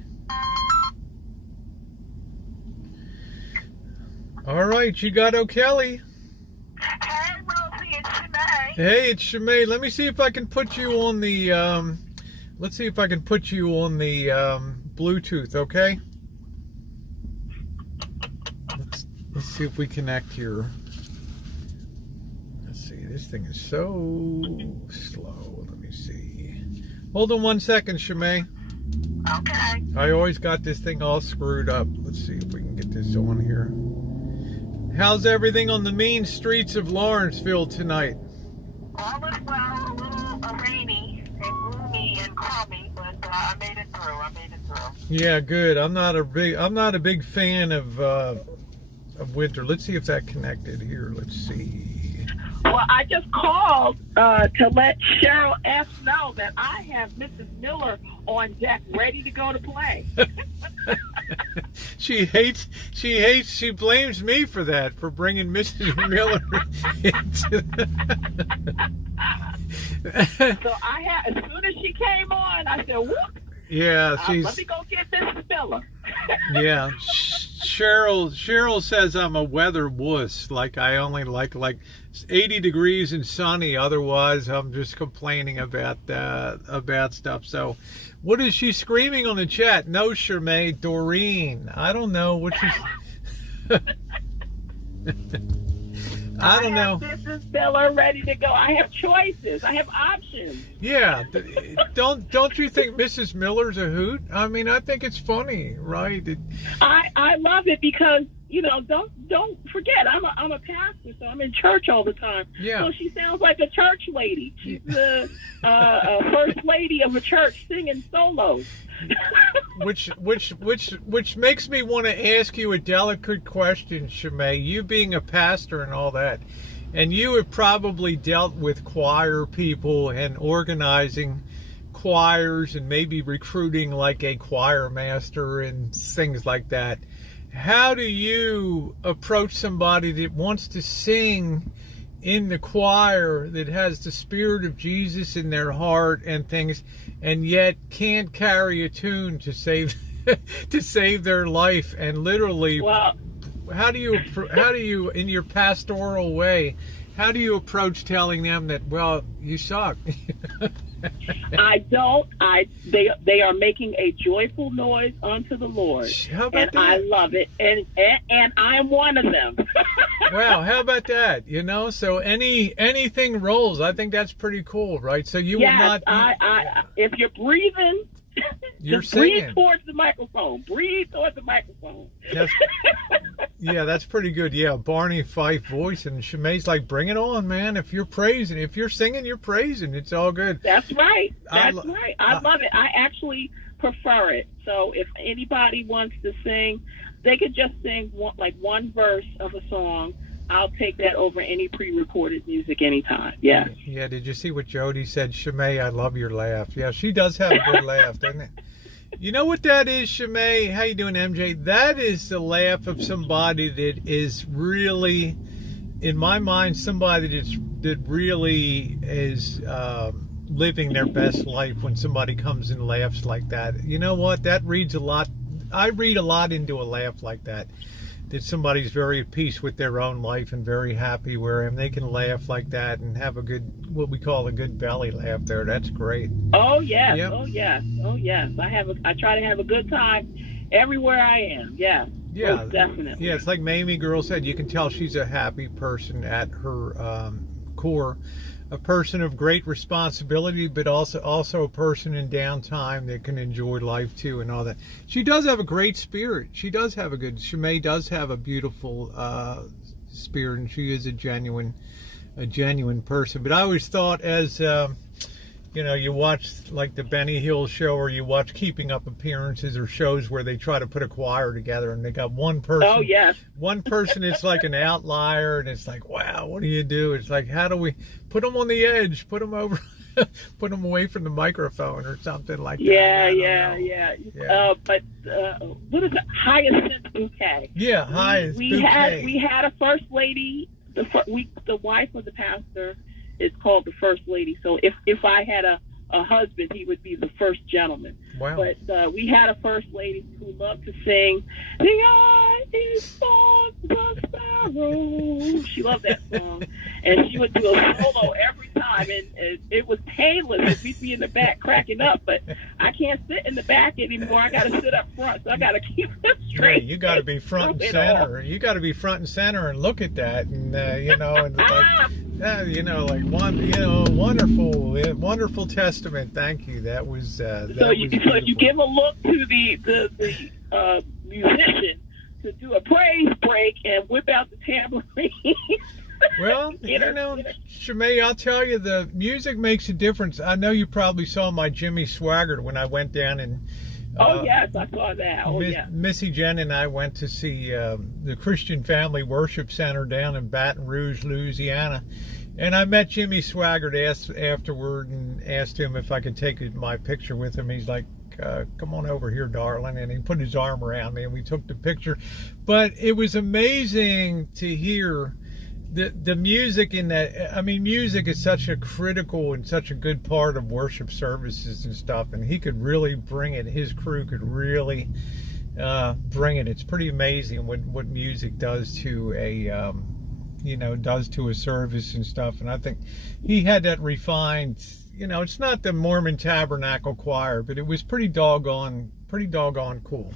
All right, you got O'Kelly. Hey, Rosie, it's Shanae. Hey, it's Shanae. Let me see if I can put you on the, let's see if I can put you on the Bluetooth, okay? Let's see if we connect here. This thing is so slow. Let me see. Hold on 1 second, Shimei. Okay. I always got this thing all screwed up. Let's see if we can get this on here. How's everything on the mean streets of Lawrenceville tonight? All is well. A little rainy and gloomy and crummy, but I made it through. Yeah, good. I'm not a big fan of winter. Let's see if that connected here. Let's see. Well, I just called to let Cheryl F. know that I have Mrs. Miller on deck ready to go to play. She blames me for that, for bringing Mrs. Miller into So as soon as she came on, I said, whoop. Yeah, let me go get Mrs. Miller. Yeah, Cheryl says I'm a weather wuss. Like I only like 80 degrees and sunny. Otherwise, I'm just complaining about stuff. So, what is she screaming on the chat? No, Shermae, Doreen. I don't know what she's. I don't know. have Mrs. Miller ready to go. I have choices. I have options. Yeah, don't you think Mrs. Miller's a hoot? I mean, I think it's funny, right? I love it because don't forget I'm a pastor, so I'm in church all the time. Yeah. So she sounds like a church lady. She's the first lady of a church singing solos. which makes me want to ask you a delicate question, Shimei. You being a pastor and all that, and you have probably dealt with choir people and organizing choirs and maybe recruiting like a choir master and things like that. How do you approach somebody that wants to sing in the choir, that has the Spirit of Jesus in their heart and things, and yet can't carry a tune to save their life? And literally, Well, how do you in your pastoral way, how do you approach telling them that, well, you suck? I don't. They are making a joyful noise unto the Lord, How about and that? I love it. And I'm one of them. Wow, how about that? So anything rolls. I think that's pretty cool, right? So you will Yes, not. if you're breathing, You're just breathe singing. towards the microphone. Breathe towards the microphone. Yeah, that's pretty good. Yeah, Barney Fife voice, and Shimei's like, bring it on, man. If you're singing, you're praising. It's all good. That's right. I That's lo- right. I love it. I actually prefer it. So if anybody wants to sing, they could just sing one verse of a song. I'll take that over any pre-recorded music anytime. Yeah. Yeah, did you see what Jody said? Shimei, I love your laugh. Yeah, she does have a good laugh, doesn't it? You know what that is, Shimei? How you doing, MJ? That is the laugh of somebody that is really, in my mind, somebody that really is living their best life when somebody comes and laughs like that. You know what? That reads a lot. I read a lot into a laugh like that. That somebody's very at peace with their own life and very happy where they can laugh like that and have a good, what we call a good belly laugh there. That's great. Oh yes. Yep. Oh yes. Oh yes. I try to have a good time everywhere I am. Yeah. Yeah, Most definitely. Yeah, it's like Mamie Girl said, you can tell she's a happy person at her core, a person of great responsibility, but also a person in downtime that can enjoy life too and all that. She does have a great spirit. Shimei does have a beautiful spirit, and she is a genuine person. But I always thought, as you watch like the Benny Hill show, or you watch Keeping Up Appearances, or shows where they try to put a choir together and they got one person. Oh yes. One person is like an outlier, and it's like, wow, what do you do? It's like, how do we put them on the edge, put them over, put them away from the microphone or something like that? Yeah. But what is it? Hyacinth Bouquet. Yeah, Hyacinth Bouquet. We had a first lady. The wife of the pastor is called the first lady. So if I had a husband, he would be the first gentleman. Wow. But we had a first lady who loved to sing, "The eye is on the sparrow." She loved that song, and she would do a solo every time, and it was painless. We'd be in the back cracking up, but I can't sit in the back anymore. I got to sit up front, so I got to keep it straight. You got to be front and center. You got to be front and center and look at that, and wonderful testament. Thank you. That was. So you give a look to the musician to do a praise break and whip out the tambourine. Well, Shimei, I'll tell you, the music makes a difference. I know you probably saw my Jimmy Swaggart when I went down and. Oh yes, I saw that. Oh yeah. Missy Jen and I went to see the Christian Family Worship Center down in Baton Rouge, Louisiana. And I met Jimmy Swaggart afterward and asked him if I could take my picture with him. He's like, come on over here, darling. And he put his arm around me and we took the picture. But it was amazing to hear the music in that. I mean, music is such a critical and such a good part of worship services and stuff. And he could really bring it. His crew could really bring it. It's pretty amazing what music does to a service and stuff. And I think he had that refined, it's not the Mormon Tabernacle Choir, but it was pretty doggone cool.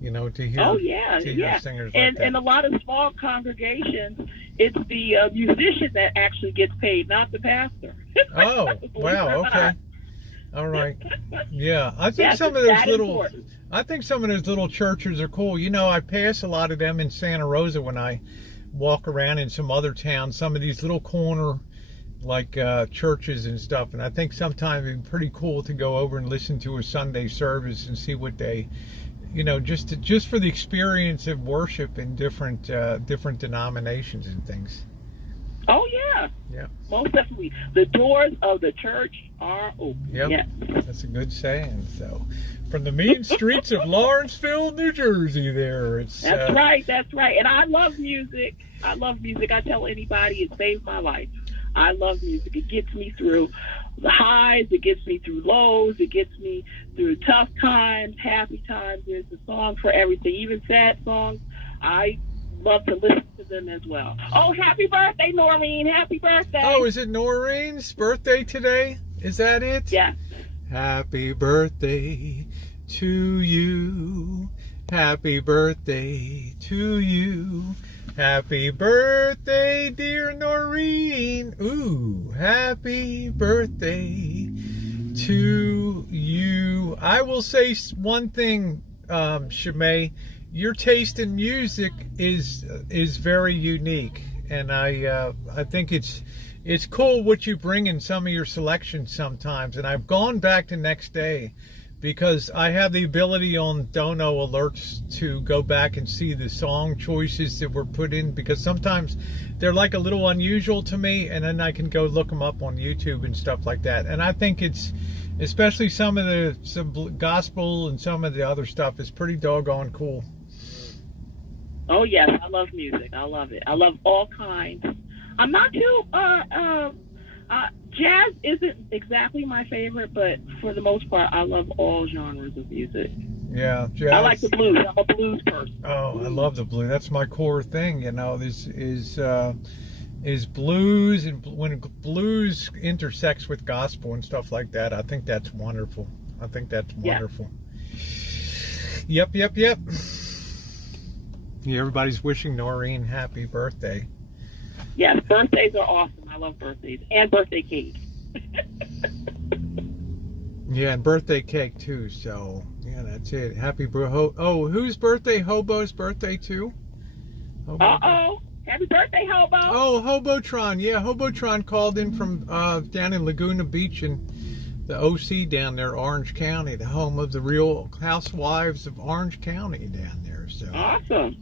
You know, to hear. Oh yeah, to hear yeah. singers And like that. and a lot of small congregations, it's the musician that actually gets paid, not the pastor. Oh, Believe it wow. or Okay. not. All right. Yeah, I think Yes, some of it's those that little. important. I think some of those little churches are cool. You know, I pass a lot of them in Santa Rosa when I walk around in some other towns. Some of these little corner, like churches and stuff. And I think sometimes it'd be pretty cool to go over and listen to a Sunday service and see what they, you know, just for the experience of worship in different denominations and things. Oh yeah, Yeah. most definitely. The doors of the church are open. Yep. Yes. That's a good saying. So, from the mean streets of Lawrenceville, New Jersey, there it's. That's right. That's right. And I love music. I love music. I tell anybody it saved my life. I love music. It gets me through the highs. It gets me through lows. It gets me through tough times, happy times. There's a song for everything, even sad songs. I love to listen to them as well. Oh, happy birthday, Noreen. Happy birthday. Oh, is it Noreen's birthday today? Is that it? Yes. Happy birthday to you. Happy birthday to you. Happy birthday, dear Noreen. Ooh, happy birthday to you. I will say one thing, Shimei. Your taste in music is very unique, and I think it's cool what you bring in some of your selections sometimes. And I've gone back to Next Day because I have the ability on Dono alerts to go back and see the song choices that were put in, because sometimes they're like a little unusual to me, and then I can go look them up on YouTube and stuff like that. And I think it's, especially some gospel and some of the other stuff, is pretty doggone cool. Oh yes, I love music. I love it. I love all kinds. I'm not too jazz isn't exactly my favorite, but for the most part, I love all genres of music. Yeah, jazz. I like the blues. I'm a blues person. Oh, I love the blues. That's my core thing. You know, this is blues, and when blues intersects with gospel and stuff like that, I think that's wonderful. I think that's wonderful. Yeah. Yep. Yeah, everybody's wishing Noreen happy birthday. Yes, birthdays are awesome. I love birthdays and birthday cake. Yeah, and birthday cake too. So yeah, that's it. Happy oh, whose birthday? Hobo's birthday too. Uh-oh. Happy birthday, Hobo. Oh, Hobotron. Yeah, Hobotron called in from down in Laguna Beach and the OC down there, Orange County, the home of the Real Housewives of Orange County down there. So awesome.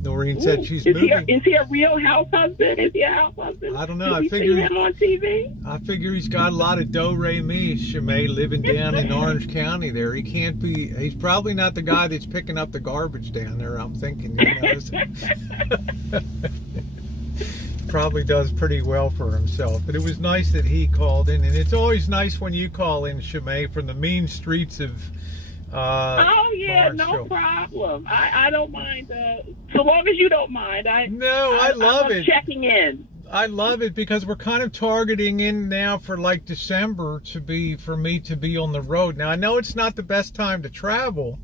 Noreen said she's is moving. Is he a real house husband? Is he a house husband? I don't know. Did we see him on TV? I figure he's got a lot of do-re-mi, Shimei, living down in Orange County there. He can't be, he's probably not the guy that's picking up the garbage down there, I'm thinking. You know, probably does pretty well for himself. But it was nice that he called in. And it's always nice when you call in, Shimei, from the mean streets of oh yeah, no problem. I don't mind. So long as you don't mind. I love it. Checking in. I love it because we're kind of targeting in now for like December for me to be on the road. Now I know it's not the best time to travel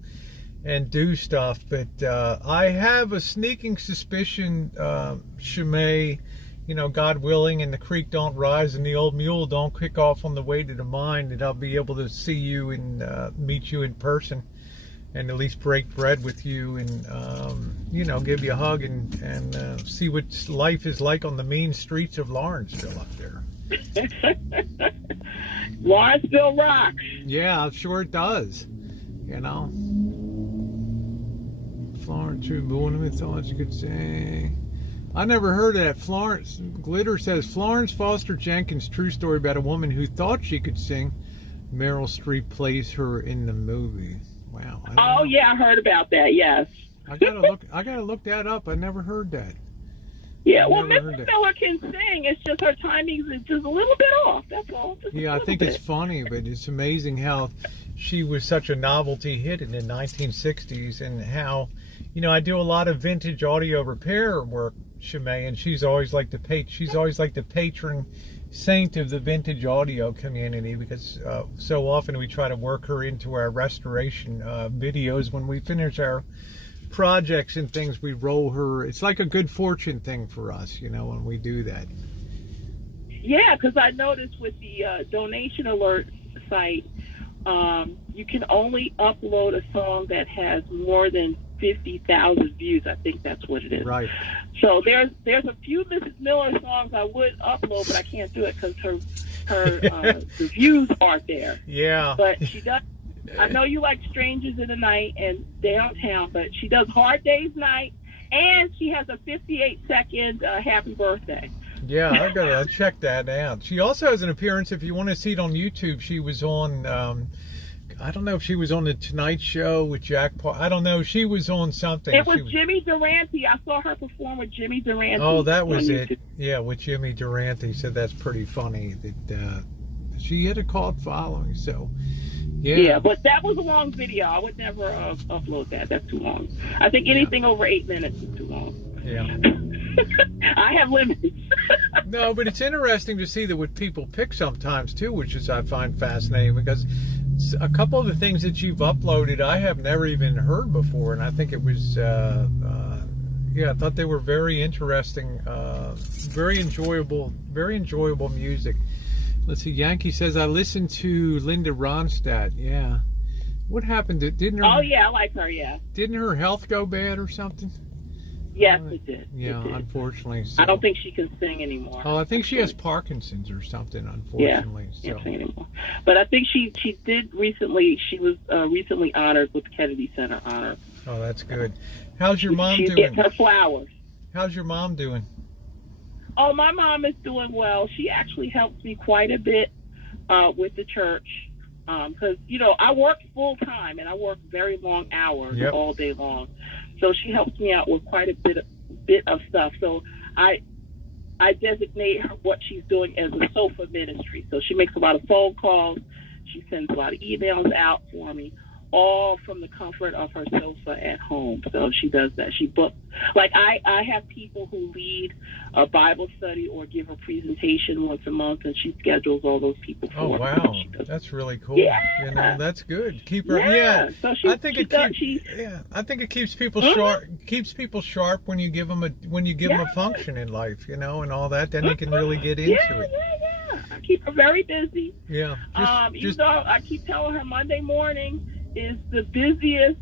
and do stuff, but I have a sneaking suspicion, Shimei, you know, God willing, and the creek don't rise and the old mule don't kick off on the way to the mine, that I'll be able to see you and meet you in person and at least break bread with you and, you know, give you a hug and see what life is like on the mean streets of Lawrenceville up there. Lawrenceville rocks. Yeah, I'm sure it does. You know. Florence Tribune, it's all you could say. I never heard of that. Florence Glitter says Florence Foster Jenkins' true story about a woman who thought she could sing. Meryl Streep plays her in the movie. Wow. Oh yeah, I heard about that. Yes. I gotta look that up. I never heard that. Yeah, well, Mrs. Miller can sing. It's just her timing is just a little bit off. That's all. Yeah, I think it's funny, but it's amazing how she was such a novelty hit in the 1960s, and how, you know, I do a lot of vintage audio repair work, Shimei, and she's always like the patron saint of the vintage audio community, because so often we try to work her into our restoration videos. When we finish our projects and things, we roll her. It's like a good fortune thing for us, when we do that. Yeah, because I noticed with the donation alert site, you can only upload a song that has more than 50,000 views. I think that's what it is. Right. So there's a few Mrs. Miller songs I would upload, but I can't do it because her the views aren't there. Yeah. But she does. I know you like Strangers in the Night and Downtown, but she does Hard Day's Night, and she has a 58-second Happy Birthday. Yeah, I gotta check that out. She also has an appearance, if you want to see it on YouTube. She was on, I don't know if she was on the Tonight Show with Jack Paul. I don't know. She was on something. It was Jimmy Durante. I saw her perform with Jimmy Durante. Oh, that was it. Yeah, with Jimmy Durante. So that's pretty funny that she had a cult following. So, yeah. Yeah, but that was a long video. I would never upload that. That's too long. I think anything over 8 minutes is too long. Yeah. I have limits. No, but it's interesting to see that what people pick sometimes too, which is I find fascinating, because a couple of the things that you've uploaded I have never even heard before, and I think it was I thought they were very interesting, very enjoyable music. Let's see, Yankee says I listened to Linda Ronstadt. Yeah, what happened? Didn't her? Oh yeah, I like her. Yeah. Didn't her health go bad or something? Yes, it did. Yeah, it did. Unfortunately. So. I don't think she can sing anymore. Oh, I think she has Parkinson's or something, unfortunately. Yeah, can't sing anymore. But I think she did recently. She was recently honored with the Kennedy Center honor. Oh, that's good. How's your mom She's doing? getting her flowers. How's your mom doing? Oh, my mom is doing well. She actually helps me quite a bit with the church. Because, I work full time and I work very long hours all day long. So she helps me out with quite a bit of stuff. So I designate her what she's doing as a sofa ministry. So she makes a lot of phone calls. She sends a lot of emails out for me, all from the comfort of her sofa at home. So she does that. She books. Like I have people who lead a Bible study or give a presentation once a month, and she schedules all those people for me. Oh, wow. That's really cool. Yeah. That's good. Keep her. Yeah. So I think it keeps people sharp. Keeps people sharp when you give them a function in life, and all that. Then they can really get into it. Yeah. I keep her very busy. Yeah. Even though I keep telling her Monday morning is the busiest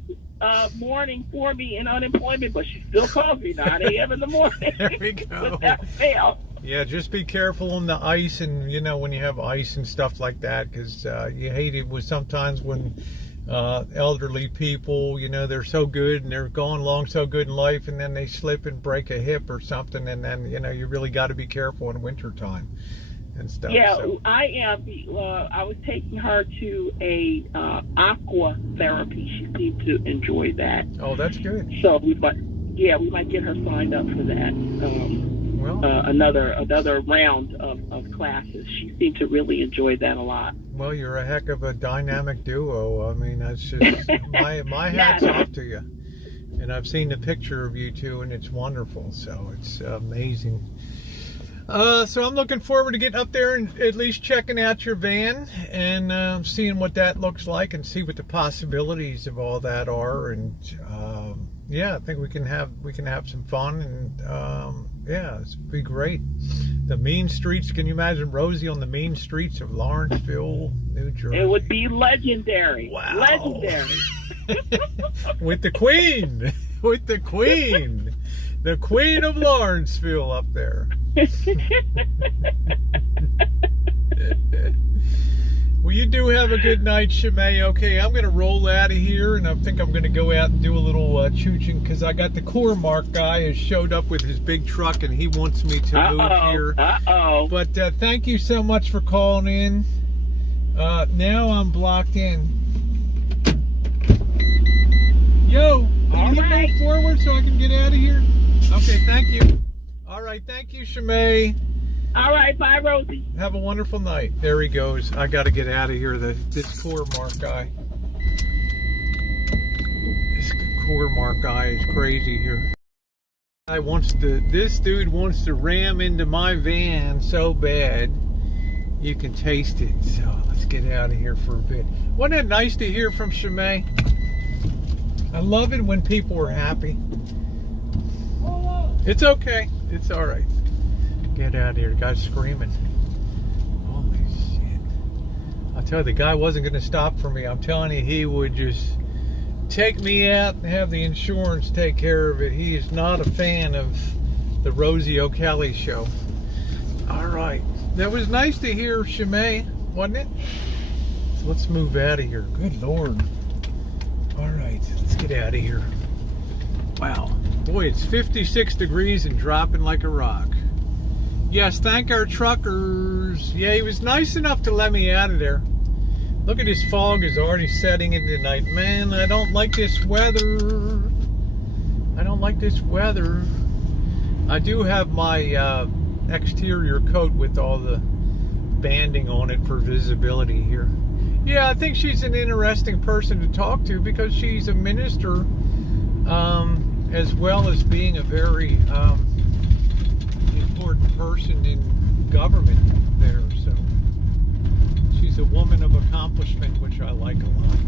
morning for me in unemployment, but she still calls me 9 a.m. in the morning. There we go. Without fail. Yeah, just be careful on the ice, and when you have ice and stuff like that, because you hate it with sometimes when elderly people, they're so good and they're going along so good in life, and then they slip and break a hip or something, and then you really got to be careful in wintertime and stuff. Yeah, so. I am. I was taking her to a aqua therapy. She seemed to enjoy that. Oh, that's good. So we might get her signed up for that. Another round of classes. She seemed to really enjoy that a lot. Well, you're a heck of a dynamic duo. I mean, that's just my hat's off to you. And I've seen the picture of you two, and it's wonderful. So it's amazing. So I'm looking forward to getting up there and at least checking out your van and seeing what that looks like and see what the possibilities of all that are. And I think we can have some fun, and it's be great. The mean streets. Can you imagine Rosie on the mean streets of Lawrenceville, New Jersey? It would be legendary. Wow. Legendary. With the Queen. With the Queen. The Queen of Lawrenceville up there. Well, you do have a good night, Shimei. Okay, I'm going to roll out of here, and I think I'm going to go out and do a little chooching, because I got the Core-Mark guy has showed up with his big truck, and he wants me to move here. But thank you so much for calling in. Now I'm blocked in. Yo, can you move forward so I can get out of here? Okay, thank you. All right, thank you, Shimei. All right, bye, Rosie. Have a wonderful night. There he goes. I got to get out of here. This Core-Mark guy. This Core-Mark guy is crazy here. This dude wants to ram into my van so bad. you can taste it. So let's get out of here for a bit. Wasn't it nice to hear from Shimei? I love it when people are happy. It's okay. It's all right. Get out of here. The guy's screaming. Holy shit. I'll tell you, the guy wasn't going to stop for me. I'm telling you, he would just take me out and have the insurance take care of it. He is not a fan of the Rosie O'Kelly show. All right. That was nice to hear Shimei, wasn't it? So let's move out of here. Good Lord. All right. Let's get out of here. Wow. Boy, it's 56 degrees and dropping like a rock. Yes, thank our truckers. Yeah, he was nice enough to let me out of there. Look at this fog is already setting in tonight. Man, I don't like this weather. I don't like this weather. I do have my exterior coat with all the banding on it for visibility here. Yeah, I think she's an interesting person to talk to because she's a minister, as well as being a very important person in government there. So she's a woman of accomplishment, which I like a lot.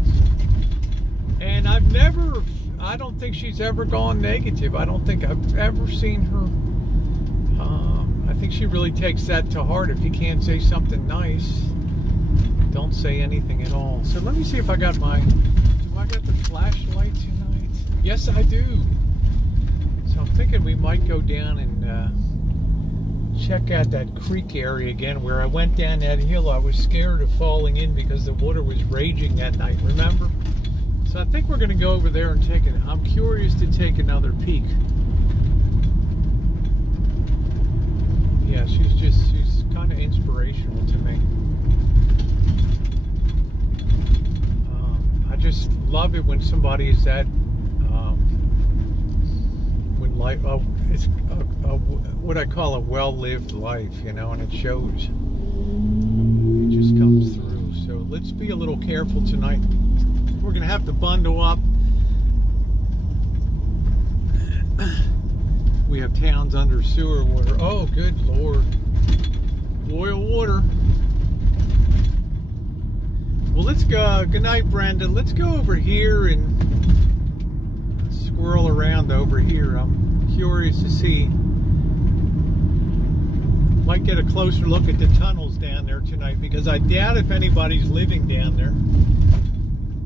And I don't think she's ever gone negative. I don't think I've ever seen her. I think she really takes that to heart. If you can't say something nice, don't say anything at all. So let me see if I got do I got the flashlight tonight? Yes, I do. So I'm thinking we might go down and check out that creek area again. Where I went down that hill, I was scared of falling in because the water was raging that night, remember? So I think we're going to go over there and take it. I'm curious to take another peek. Yeah, she's kind of inspirational to me. I just love it when somebody is that, when life, it's what I call a well-lived life, you know, and it shows. It just comes through. So let's be a little careful tonight. We're going to have to bundle up. We have towns under sewer water. Oh, good Lord. Boil water. Well, let's go. Good night, Brenda. Let's go over here and swirl around over here. I'm curious to see. Might get a closer look at the tunnels down there tonight because I doubt if anybody's living down there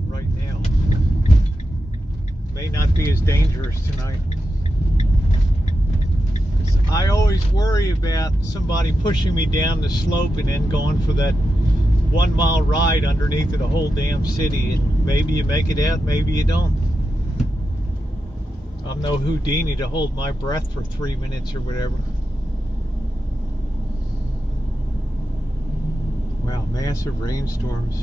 right now. May not be as dangerous tonight. I always worry about somebody pushing me down the slope and then going for that 1 mile ride underneath of the whole damn city, and maybe you make it out, maybe you don't. I'm no Houdini to hold my breath for 3 minutes or whatever. Wow, massive rainstorms.